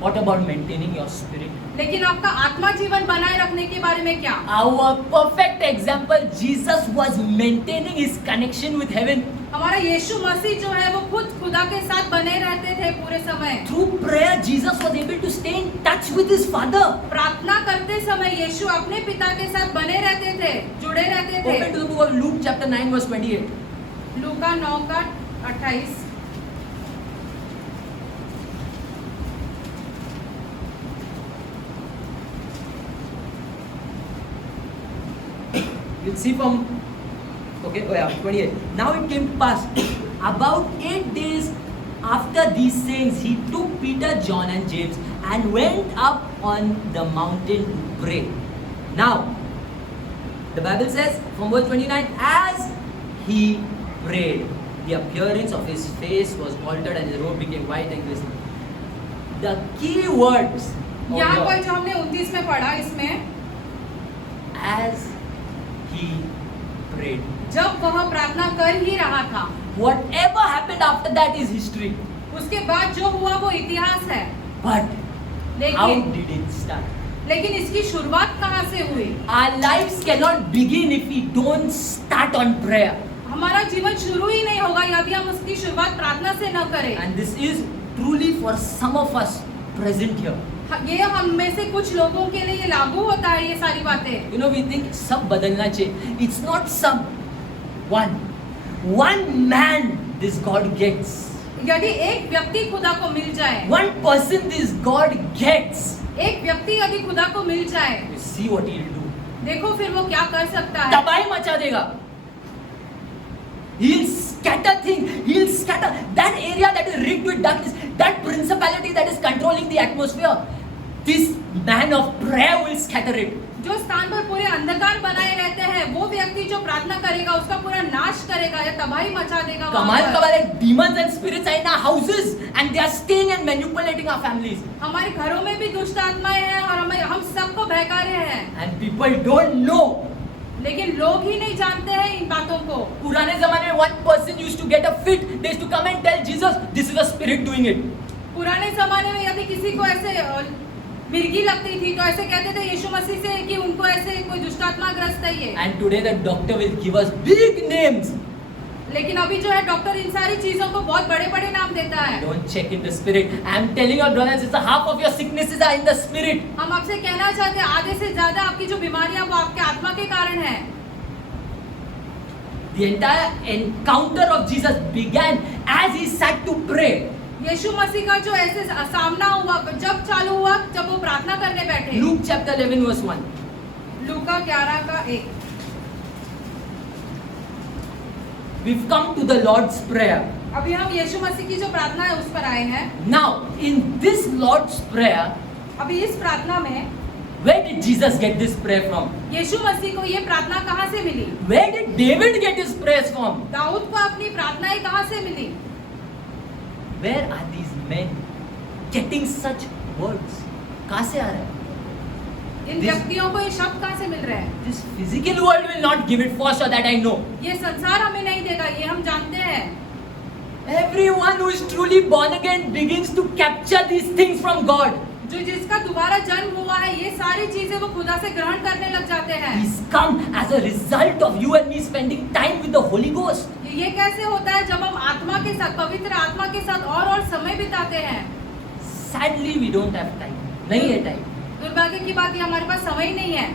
what about maintaining your spirit? लेकिन आपका आत्मा जीवन बनाए रखने के बारे में क्या? Our perfect example, Jesus was maintaining his connection with heaven. हमारा यीशु मसीह जो है वो खुद खुदा के साथ बने रहते थे पूरे समय। Through prayer, Jesus was able to stay in touch with his Father. प्रार्थना करते समय यीशु अपने पिता के साथ बने रहते थे, जुड़े रहते थे। Open to the book of Luke chapter 9 verse 28. Luka 9:28। You'll see from 28. Now it came to pass about 8 days after these sayings, he took Peter, John, and James and went up on the mountain to pray. Now, the Bible says from verse 29, as he prayed, the appearance of his face was altered and his robe became white and glistening. The key words यहाँ पर जो हमने 29 में पढ़ा इसमें as he prayed. जब वह प्रार्थना कर ही रहा था, Whatever happened after that is history. उसके बाद जो हुआ वो इतिहास है। But how लेकिन did it start? लेकिन इसकी शुरुआत कहाँ से हुई? Our lives cannot begin if we don't start on prayer. हमारा जीवन शुरू ही नहीं होगा यदि हम उसकी शुरुआत प्रार्थना से न करें। And this is truly for some of us present here. ये हम में से कुछ लोगों के लिए ये लागू होता है ये सारी बातें। You know, we think सब बदलना चाहिए. It's not some. One man this God gets. यदि एक व्यक्ति खुदा को मिल जाए, One person this God gets. एक व्यक्ति यदि खुदा को मिल जाए, You see what he'll do. देखो फिर वो क्या कर सकता है। तबाही मचा देगा. He'll scatter things. He'll scatter that area that is rigged with darkness. That principality that is controlling the atmosphere. This man of prayer will scatter it. जो स्थान पर पूरे अंधकार बनाए रहते हैं, वो व्यक्ति जो प्रार्थना करेगा उसका पूरा नाश करेगा या तबाही मचा देगा वहाँ कमाल पर। कमाल है. Demons and spirits are in our houses and they are staying and manipulating our families. हमारे घरों में भी दुष्ट आत्माएं हैं और हम सबको बहका रहे हैं, And people don't know. लेकिन लोग ही नहीं जानते हैं इन बातों को। पुराने जमाने में one person used to get a fit. They used to come and tell Jesus, this is a spirit doing it. पुराने जमाने में यदि किसी को ऐसे मिर्गी लगती थी तो ऐसे कहते थे यीशु मसीह से कि उनको ऐसे कोई दुष्ट आत्मा ग्रस्त है ये। And today the doctor will give us big names. लेकिन अभी जो है डॉक्टर इन सारी चीजों को बहुत बड़े बड़े नाम देता है। Don't check in the spirit. I am telling your brothers and sisters, half of your sicknesses are in the spirit. हम आपसे कहना चाहते हैं आधे से ज्यादा आपकी जो बीमारियां वो आपके आत्मा के कारण है। The entire encounter of Jesus began as he sat to pray. यीशु मसीह का जो ऐसे सामना हुआ जब चालू हुआ जब वो प्रार्थना करने बैठे। Luke chapter 11 verse 1. लूका 11 का 1। We've come to the Lord's prayer. अभी हम यीशु मसीह की जो प्रार्थना है उस पर आए हैं। Now, in this Lord's prayer, अभी इस प्रार्थना में where did Jesus get this prayer from? यीशु मसीह को ये प्रार्थना कहाँ से मिली? Where did David get his prayers from? Dawood को अपनी प्रार्थनाएं कहाँ से मिली? Where are these men getting such words? कहाँ से आ रहे हैं? इन व्यक्तियों को ये शब्द कहाँ से मिल रहे हैं? This physical world will not give it for sure, that I know. ये संसार हमें नहीं देगा, ये हम जानते हैं। Everyone who is truly born again begins to capture these things from God. जो जिसका दोबारा जन्म हुआ है ये सारी चीजें वो खुदा से ग्रहण करने लग जाते हैं। He's come as a result of you and me spending time with the Holy Ghost. ये कैसे होता है जब हम आत्मा के साथ पवित्र आत्मा के साथ और समय बिताते हैं। Sadly, we don't have time. नहीं है time. दुर्भाग्य की बात ये हमारे पास समय ही नहीं है।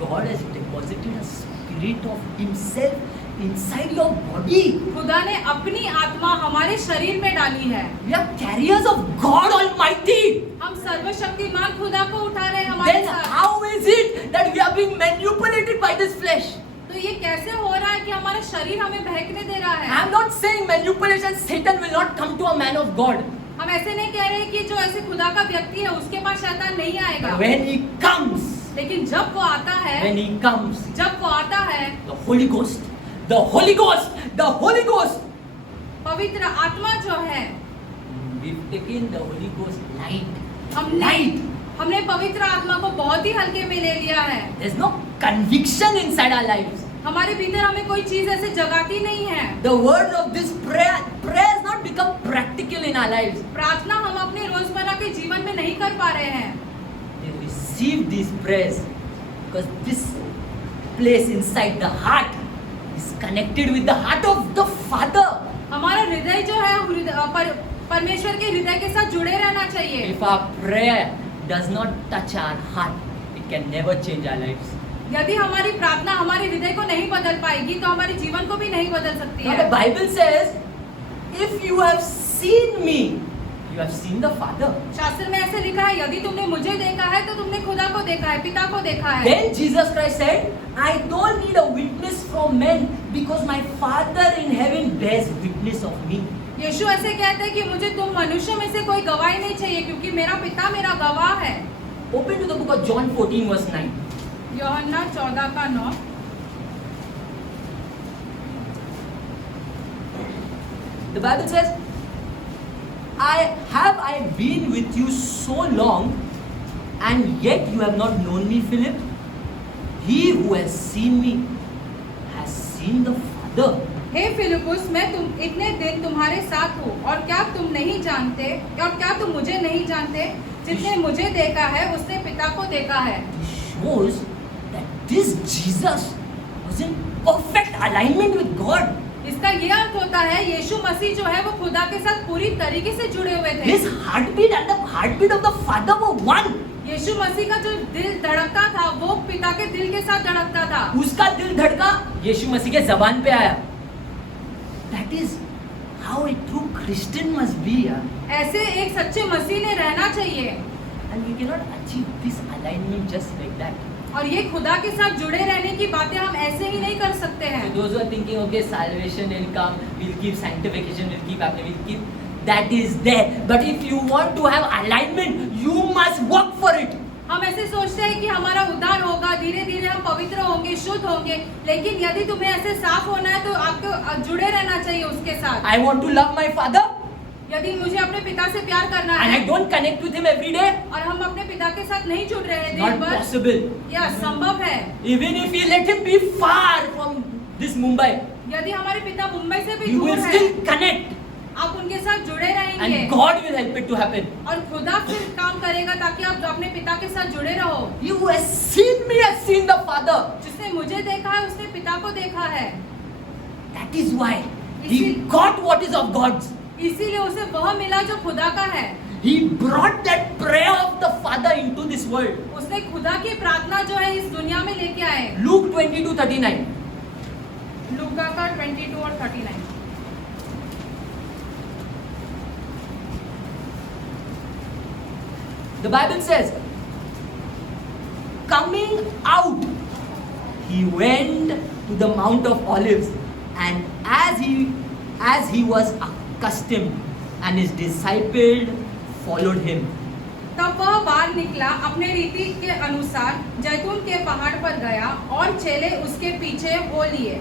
God has deposited a spirit of Himself inside your body. खुदा ने अपनी आत्मा हमारे शरीर में डाली है। We are carriers of God Almighty. हम सर्वशक्तिमान खुदा को उठा रहे हैं हमारे Then साथ। how is it that we are being manipulated by this flesh? तो ये कैसे हो रहा है कि हमारा शरीर हमें बहकने दे रहा I है? am not saying manipulation. Satan will not come to a man of God. हम ऐसे नहीं कह रहे कि जो ऐसे खुदा का व्यक्ति है उसके पास शैतान नहीं आएगा। But when he comes, लेकिन जब वो आता है, when he comes, जब वो आता है, the Holy Ghost, the Holy Ghost, the Holy Ghost. पवित्र आत्मा जो है, We've taken the Holy Ghost light. हमने हमने पवित्र आत्मा को बहुत ही हल्के में ले लिया है। There's no conviction inside our lives. हमारे भीतर हमें कोई चीज ऐसे जगाती नहीं है। The words of this prayer has not become practical in our lives. प्रार्थना हम अपने रोजमर्रा के जीवन में नहीं कर पा रहे हैं। They receive these prayers because this place inside the heart is connected with the heart of the Father. हमारा हृदय जो है परमेश्वर के हृदय के साथ जुड़े रहना चाहिए। If our prayer does not touch our heart, it can never change our lives. यदि हमारी प्रार्थना हमारे हृदय को नहीं बदल पाएगी तो हमारे जीवन को भी नहीं बदल सकती Now है। the Bible says, if you have seen me, you have seen the Father. शास्त्र में ऐसे लिखा है यदि तुमने मुझे देखा है तो तुमने खुदा को देखा है, पिता को देखा है। Then Jesus Christ said, I don't need a witness from men because my Father in heaven bears witness of me. यीशु ऐसे कहते हैं कि मुझे तुम मनुष्य में से कोई गवाही नहीं चाहिए क्योंकि मेरा पिता मेरा गवाह है। Open to the book of John 14 verse 9. यूहन्ना 14 का 9। The Bible says, I been with you so long and yet you have not known me, Philip? He who has seen me has seen the Father. हे फिलिपुस, मैं इतने दिन तुम्हारे साथ हूँ और क्या तुम नहीं जानते और क्या तुम मुझे नहीं जानते? जिसने मुझे देखा है उसने पिता को देखा है। This shows that this Jesus was in perfect alignment with God. इसका ये अर्थ होता है यीशु मसीह जो है वो खुदा के साथ पूरी तरीके से जुड़े हुए थे। His heartbeat and the heartbeat of the Father were one. यीशु मसीह का जो दिल धड़कता था वो पिता के दिल के साथ धड़कता था। उसका दिल धड़का, यीशु मसीह के जबान पे आया। That is how a true Christian must be. ऐसे एक सच्चे मसीह ने रहना चाहिए। And we cannot achieve this alignment just like that. और ये खुदा के साथ जुड़े रहने की बातें हम ऐसे ही नहीं कर सकते हैं। So those who are thinking, okay, salvation will come, we'll keep sanctification, we'll keep happening, we'll keep, that is there. But if you want to have alignment, you must work for it. हम ऐसे सोचते हैं कि हमारा उद्धार होगा, धीरे धीरे हम पवित्र होंगे, शुद्ध होंगे, लेकिन यदि तुम्हें ऐसे साफ होना है तो आपको जुड़े रहना चाहिए उसके साथ। I want to love my father यदि मुझे अपने पिता से प्यार करना and I है don't connect with him every day, और हम अपने पिता के साथ नहीं जुड़ रहे हैं दिन not भर, possible. यह संभव है। Even if we let him be far from this Mumbai, यदि हमारे पिता मुंबई से भी you दूर will है, still connect आप उनके साथ जुड़े रहेंगे and God will help it to happen. और खुदा फिर काम करेगा ताकि आप अपने पिता के साथ जुड़े रहो। He who has seen me has seen the Father. जिसने मुझे देखा है उसने पिता को देखा है। That is why he got what is of God's. इसीलिए उसे वह मिला जो खुदा का है। He brought that prayer of the Father into this world. उसने खुदा की प्रार्थना जो है इस दुनिया में लेके आए। Luke 22:39. लूका का 22 और 39। The Bible says, coming out, he went to the Mount of Olives, and as he was accustomed, and his disciples followed him. तब वह बाहर निकला, अपने रीति के अनुसार जैतून के पहाड़ पर गया और चेले उसके पीछे हो लिए।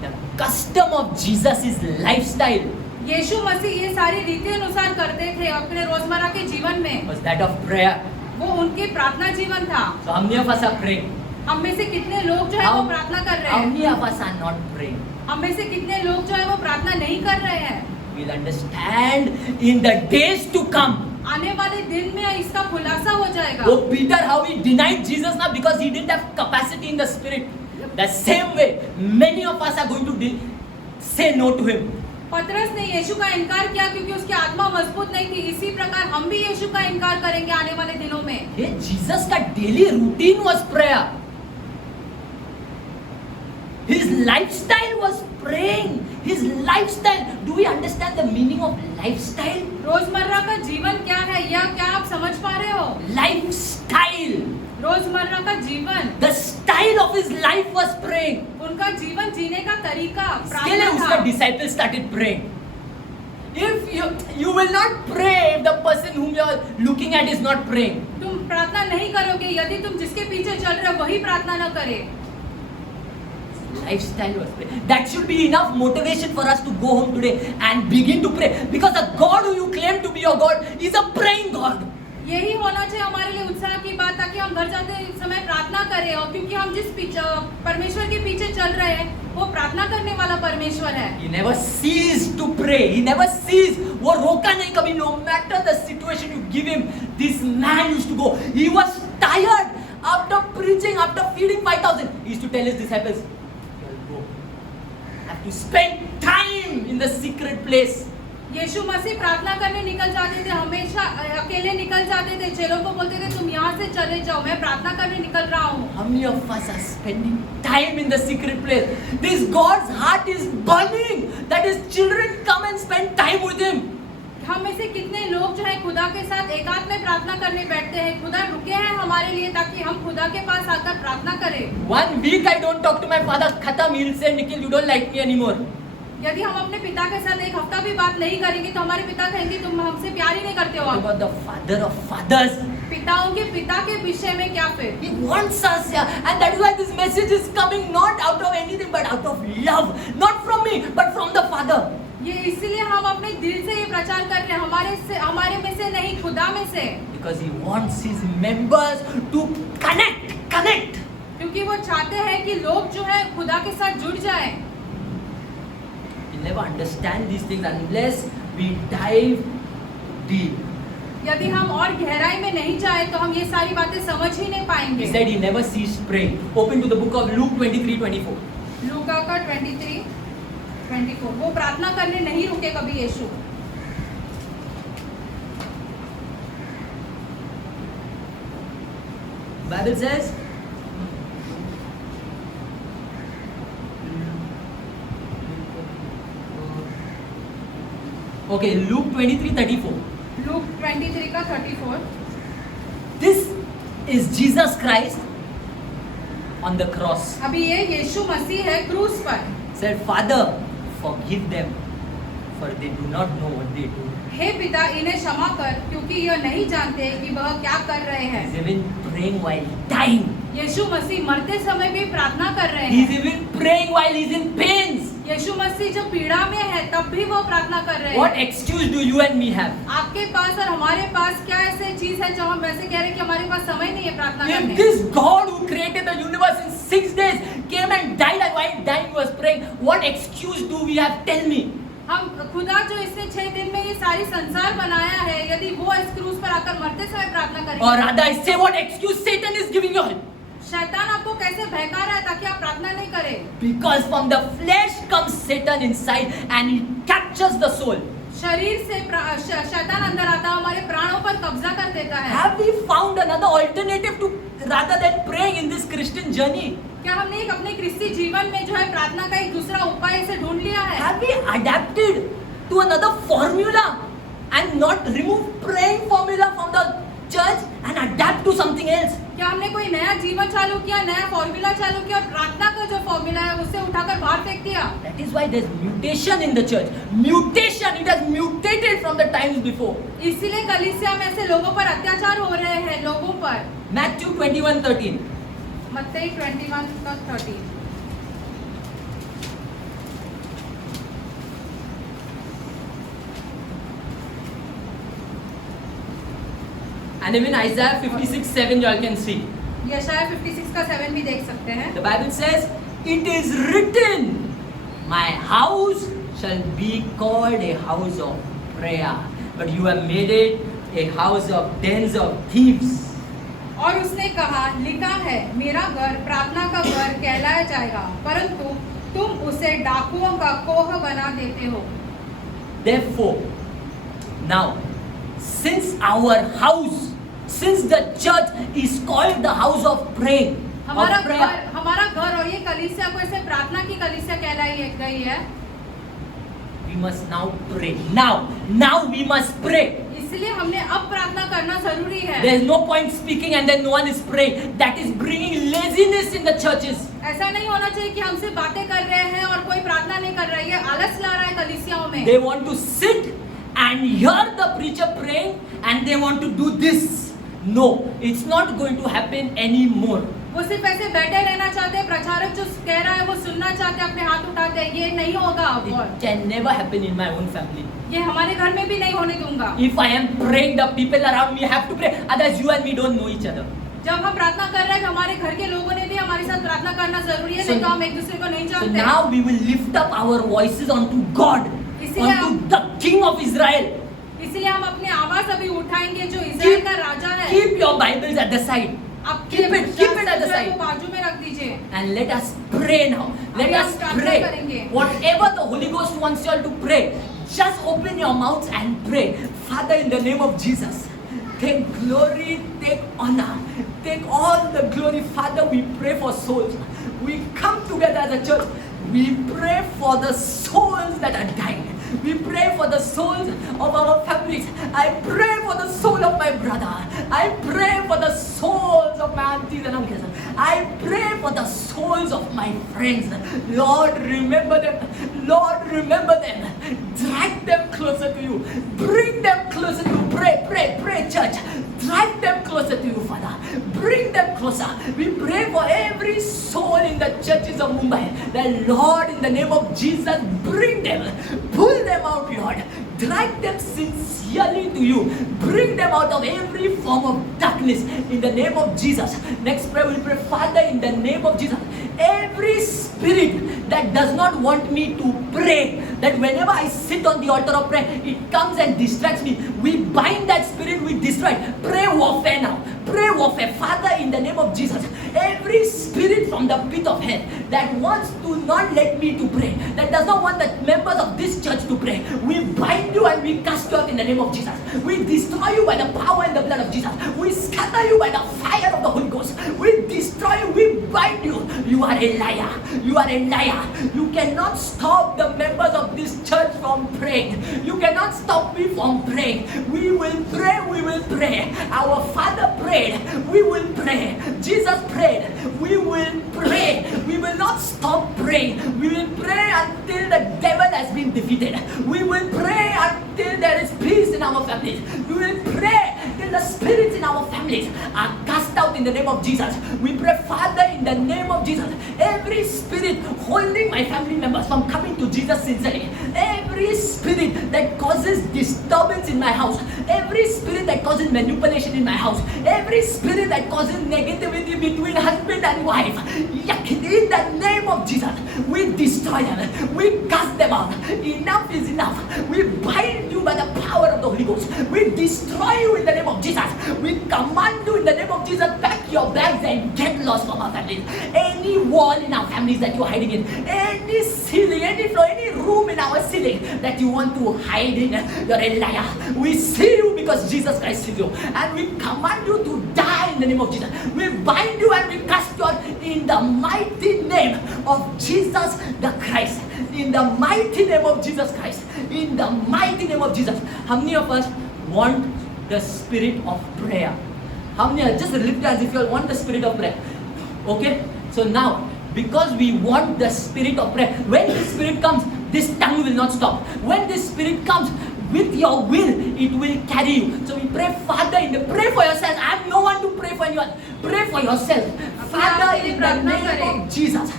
The custom of Jesus is lifestyle. यीशु मसीह ये सारी रीति अनुसार करते थे अपने रोजमर्रा के जीवन में। Was that of prayer? वो उनके प्रार्थना जीवन था। So how many of us are praying? हम में से कितने लोग जो है वो प्रार्थना कर रहे How हैं? many of us are not praying? हम में से कितने लोग जो है वो प्रार्थना नहीं कर रहे हैं? We'll understand in the days to come. आने वाले दिन में इसका खुलासा हो जाएगा। Oh, Peter, how he denied Jesus now because he didn't have capacity in the spirit. The same way, many of us are going to say no to him. पतरस ने यीशु का इनकार किया क्योंकि उसकी आत्मा मजबूत नहीं थी। इसी प्रकार हम भी यीशु का इनकार करेंगे आने वाले दिनों में। Hey, Jesus का daily routine was prayer. His lifestyle was praying. His lifestyle. Do we understand the meaning of lifestyle? रोजमर्रा का जीवन क्या है या क्या आप समझ पा रहे हो? Lifestyle. रोजमर्रा का जीवन, The style of his life was praying. उनका जीवन जीने का तरीका इसके लिए प्रार्थना उसका था। disciples started praying. If you will not pray if the person whom you are looking at is not praying. तुम प्रार्थना नहीं करोगे यदि तुम जिसके पीछे चल रहे हो वही प्रार्थना न करे। Lifestyle was prayer. That should be enough motivation for us to go home today and begin to pray. Because the God who you claim to be your God is a praying God. यही होना चाहिए हमारे लिए उत्साह की बात, ताकि हम घर जाते समय प्रार्थना करें। और क्योंकि हम जिस परमेश्वर के पीछे चल रहे हैं वो प्रार्थना करने वाला परमेश्वर है। He never ceased to pray. He never ceased. वो रोका नहीं कभी. No matter the situation you give him, this man used to go. He was tired after preaching, after feeding 5,000. He used to tell his disciples, "You'll go. Have to spend time in the secret place." यीशु मसीह प्रार्थना करने निकल जाते थे, हमेशा अकेले निकल जाते थे। चेलों को बोलते थे तुम यहाँ से चले जाओ, मैं प्रार्थना करने निकल रहा हूँ। How many of us are spending time in the secret place? This God's heart is burning that his children come and spend time with him. हम में से कितने लोग जो है खुदा के साथ एकांत में प्रार्थना करने बैठते हैं? खुदा रुके हैं हमारे लिए ताकि हम खुदा के पास आकर प्रार्थना करें। 1 week I don't talk to my father. Khatam. He'll say, "Nikhil, you don't like me anymore." यदि हम अपने पिता के साथ एक हफ्ता भी बात नहीं करेंगे तो हमारे पिता कहेंगे तुम हमसे प्यार ही नहीं करते हो। What about the father of fathers? पिताओं के पिता के विषय में क्या फिर? He wants us, yeah. And that is why this message is coming not out of anything but out of love. Not from me, but from the Father. ये इसलिए हम अपने दिल से ये प्रचार कर रहे हैं, हमारे में से नहीं, खुदा में से। Because he wants his members to connect. क्योंकि वो चाहते हैं कि लोग जो है खुदा के साथ जुड़ जाएं। We never understand these things unless we dive deep. यदि हम और गहराई में नहीं जाए तो हम ये सारी बातें समझ ही नहीं He पाएंगे। said he never ceased praying. Open to the book of Luke 23:24. लूका का 23:24 वो प्रार्थना करने नहीं रुके कभी यीशु। Bible says, okay, Luke 23:34. Look 23 का 34 This is Jesus Christ on the cross. अभी ये यीशु मसीह है क्रूस पर। Said, Father, forgive them, for they do not know what they do. हे पिता इन्हें क्षमा कर क्योंकि यह नहीं जानते कि वह क्या कर रहे हैं। He's even praying while dying. यीशु मसीह मरते समय भी प्रार्थना कर रहे He's हैं। even praying while he's in pains. यीशु मसीह जब पीड़ा में है तब भी वो प्रार्थना कर रहे What हैं। excuse do you and me have? आपके पास और हमारे पास क्या ऐसे चीज है जो हम वैसे कह रहे हैं कि हमारे पास समय नहीं है प्रार्थना If करने। this God who created the universe in 6 days came and died and while dying was praying, what excuse do we have? Tell me. हम खुदा जो इसने 6 दिन में ये सारी संसार बनाया है, यदि वो इस क्रूस पर आकर मरते समय प्रार्थना Or करेंगे, rather, I say what excuse Satan is giving you. शैतान आपको कैसे बहका रहा है ताकि आप प्रार्थना नहीं करें। Because from the flesh comes Satan inside and he captures the soul. शरीर से शैतान अंदर आता है, हमारे प्राणों पर कब्जा कर देता है। Have we found another alternative to rather than praying in this Christian journey? क्या हमने एक अपने क्रिस्ती जीवन में जो है प्रार्थना का एक दूसरा उपाय से ढूंढ लिया है? Have we adapted to another formula and not remove praying formula from the church and adapt to something else? क्या हमने कोई नया जीवन चालू किया, नया फॉर्मूला चालू किया और प्रार्थना का जो फॉर्मूला है उसे उठाकर बाहर फेंक दिया? That is why there's mutation in the church. Mutation, it has mutated from the times before. इसीलिए कलीसिया में ऐसे लोगों पर अत्याचार हो रहे हैं लोगों पर। Matthew 21:13. मत्ती 21:13 And even Isaiah 56:7 you all can see. यशाया 56 का 7 भी देख सकते हैं। The Bible says, it is written, my house shall be called a house of prayer, but you have made it a house of dens of thieves. और उसने कहा, लिखा है, मेरा घर प्रार्थना का घर कहलाया जाएगा, परंतु तुम उसे डाकुओं का कोह बना देते हो। Therefore, now, since our house, since the church is called the house of praying, हमारा of prayer, घर और ये कलीसिया को ऐसे प्रार्थना की कलीसिया कहलाई गई है, we must now pray. Now we must pray. इसलिए हमने अब प्रार्थना करना जरूरी है। There is no point speaking and then no one is praying. That is bringing laziness in the churches. ऐसा नहीं होना चाहिए कि हमसे बातें कर रहे हैं और कोई प्रार्थना नहीं कर रहा है, ये आलस ला रहा है कलीसियाओं में। They want to sit and hear the preacher praying and they want to do this. No, it's not going to happen anymore. वो सिर्फ ऐसे बैठे रहना चाहते हैं, प्रचारक जो कह रहा है वो सुनना चाहते हैं, अपने हाथ उठाते हैं, ये नहीं होगा अब। It can never happen in my own family. ये हमारे घर में भी नहीं होने दूंगा। If I am praying, the people around me have to pray. Otherwise, you and me don't know each other. जब हम प्रार्थना कर रहे हैं, हमारे घर के लोगों ने भी हमारे साथ प्रार्थना करना जरूरी है, नहीं तो हम एक दूसरे को नहीं So जानते। now we will lift up our voices unto God, इसीलिए unto the King of Israel. इसलिए हम अपनी आवाज अभी उठाएंगे जो इस्राएल का राजा है। Keep your Bibles at the side. आप Keep it at the side. बाजू में रख दीजिए। And let us pray now. Let अभी us हम प्रार्थना pray. करेंगे। Whatever the Holy Ghost wants you all to pray, just open your mouths and pray. Father, in the name of Jesus, take glory, take honor, take all the glory. Father, we pray for souls. We come together as a church. We pray for the souls that are dying. We pray for the souls of our families. I pray for the soul of my brother. I pray for the souls of my aunties and uncles. I pray for the souls of my friends. Lord, remember them. Lord, remember them. Drag them closer to you. Bring them closer to you. Pray, church. Drag them closer to you, Father. Bring them closer. We pray for every soul in the churches of Mumbai. The Lord, in the name of Jesus, bring them. Pull them out, Lord. Drag them sincerely to you. Bring them out of every form of darkness in the name of Jesus. Next prayer, we'll pray, Father, in the name of Jesus, every spirit that does not want me to pray, that whenever I sit on the altar of prayer, it comes and distracts me. We bind that spirit, we destroy it. Pray warfare now. Pray warfare. Father, in the name of Jesus, every spirit from the pit of hell that wants to not let me to pray, that does not want the members of this church to pray, we bind you and we cast you out in the name of Jesus. We destroy you by the power and the blood of Jesus. We scatter you by the fire of the Holy Ghost. We destroy you, we bind you. You are a liar. You are a liar. You cannot stop the members of this church from praying. You cannot stop me from praying. We will pray, we will pray. Our Father prayed, we will pray. Jesus prayed, we will pray. We will not stop praying. We will pray until the devil has been defeated. We will pray until there is peace in our families. We will pray till the spirits in our families are cast out in the name of Jesus. We pray, Father, in the name of Jesus, every spirit holding my family members from coming to Jesus sincerely, every spirit that causes disturbance in my house, every spirit that causes manipulation in my house, every spirit that causes negativity between husband and wife, in the name of Jesus, we destroy them. We cast them out. Enough is enough. We bind you by the power of the Holy Ghost. We destroy you in the name of Jesus. We command you in the name of Jesus, pack your bags and get lost from our families. Any wall in our families that you're hiding in, any ceiling, any floor, any room in our ceiling that you want to hide in, you're a liar. We see you because Jesus Christ sees you. And we command you to die in the name of Jesus. We bind you and we cast you out in the mighty name of Jesus the Christ. In the mighty name of Jesus Christ. In the mighty name of Jesus. How many of us want the spirit of prayer? How many are just lift as if you all want the spirit of prayer? Okay? So now, because we want the spirit of prayer, when the spirit comes, this tongue will not stop. When this spirit comes, with your will, it will carry you. So we pray, Father, pray for yourself. I have no one to pray for anyone. Pray for yourself. Father, in the name of Jesus,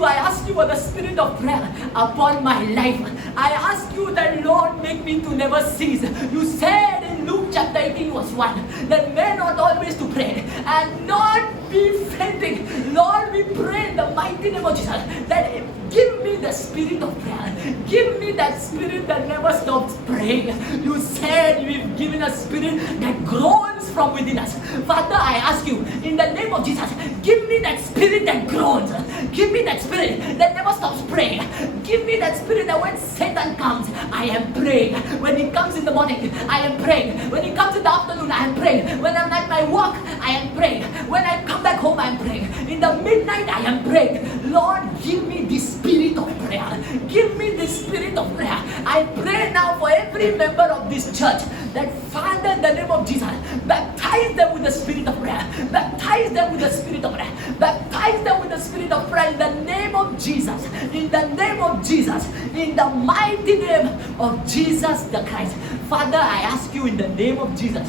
I ask you for the spirit of prayer upon my life. I ask you that, Lord, make me to never cease. You said in Luke chapter 18 verse 1 that men ought always to pray and not be fainting. Lord, we pray in the mighty name of Jesus that give me the spirit of prayer. Give me that spirit that never stops praying. You said you've given a spirit that groans from within us. Father, I ask you in the name of Jesus, give me that spirit that groans. Give me that spirit that never stops praying. Give me that spirit that when Satan comes, I am praying. When he comes in the morning, I am praying. When he comes in the afternoon, I am praying. When I'm at my work, I am praying. When I come back home, I am praying. In the midnight, I am praying. Lord, give me this spirit of prayer. Give me this spirit of prayer. I pray now for every member of this church that, Father, in the name of Jesus, baptize them with the spirit of prayer. Baptize them with the spirit of prayer. Baptize them with the spirit of prayer in the name of Jesus. In the name of Jesus. In the mighty name of Jesus the Christ. Father, I ask you in the name of Jesus.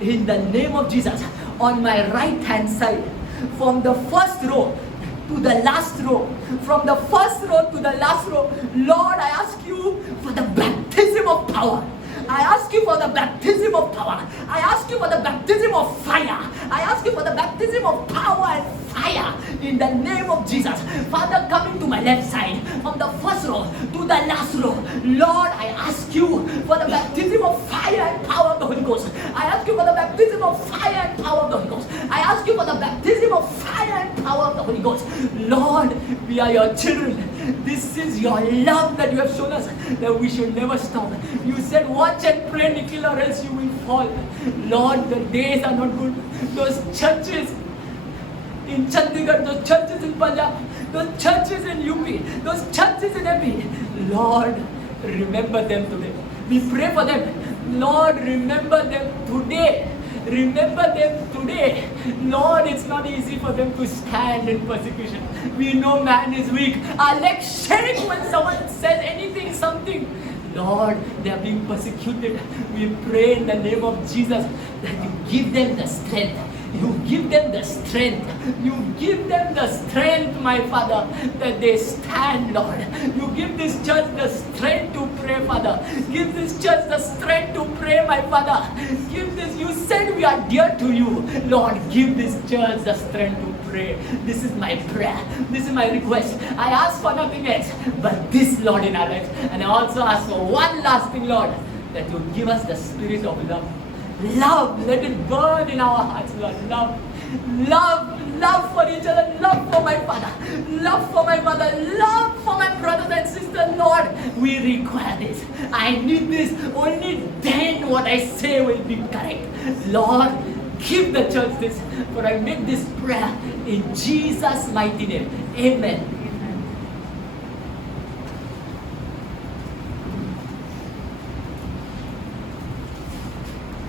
In the name of Jesus. On my right hand side, from the first row to the last row, from the first row to the last row, Lord, I ask you for the baptism of power. I ask you for the baptism of power. I ask you for the baptism of fire. I ask you for the baptism of power and fire in the name of Jesus. Father, coming to my left side, from the first row to the last row, Lord, I ask you for the baptism of fire and power of the Holy Ghost. I ask you for the baptism of fire and power of the Holy Ghost. I ask you for the baptism of fire and power of the Holy Ghost. Lord, we are your children. This is your love that you have shown us, that we should never stop. You said, watch and pray, Nikhil, or else you will fall. Lord, the days are not good. Those churches in Chandigarh, those churches in Punjab, those churches in UP, those churches in MP, Lord, remember them today. We pray for them. Lord, remember them today. Remember them today. Lord, it's not easy for them to stand in persecution. We know man is weak. Our legs shake when someone says anything, something. Lord, they are being persecuted. We pray in the name of Jesus that you give them the strength. You give them the strength. You give them the strength, my Father, that they stand, Lord. You give this church the strength to pray, Father. Give this church the strength to pray, my Father. Give this, you said we are dear to you. Lord, give this church the strength to pray. This is my prayer. This is my request. I ask for nothing else but this, Lord, in our lives. And I also ask for one last thing, Lord, that you give us the spirit of love. Love, let it burn in our hearts, Lord. Love, love, love for each other, love for my Father, love for my mother, love for my brothers and sisters, Lord. We require this. I need this. Only then what I say will be correct. Lord, give the church this. For I make this prayer in Jesus' mighty name. Amen.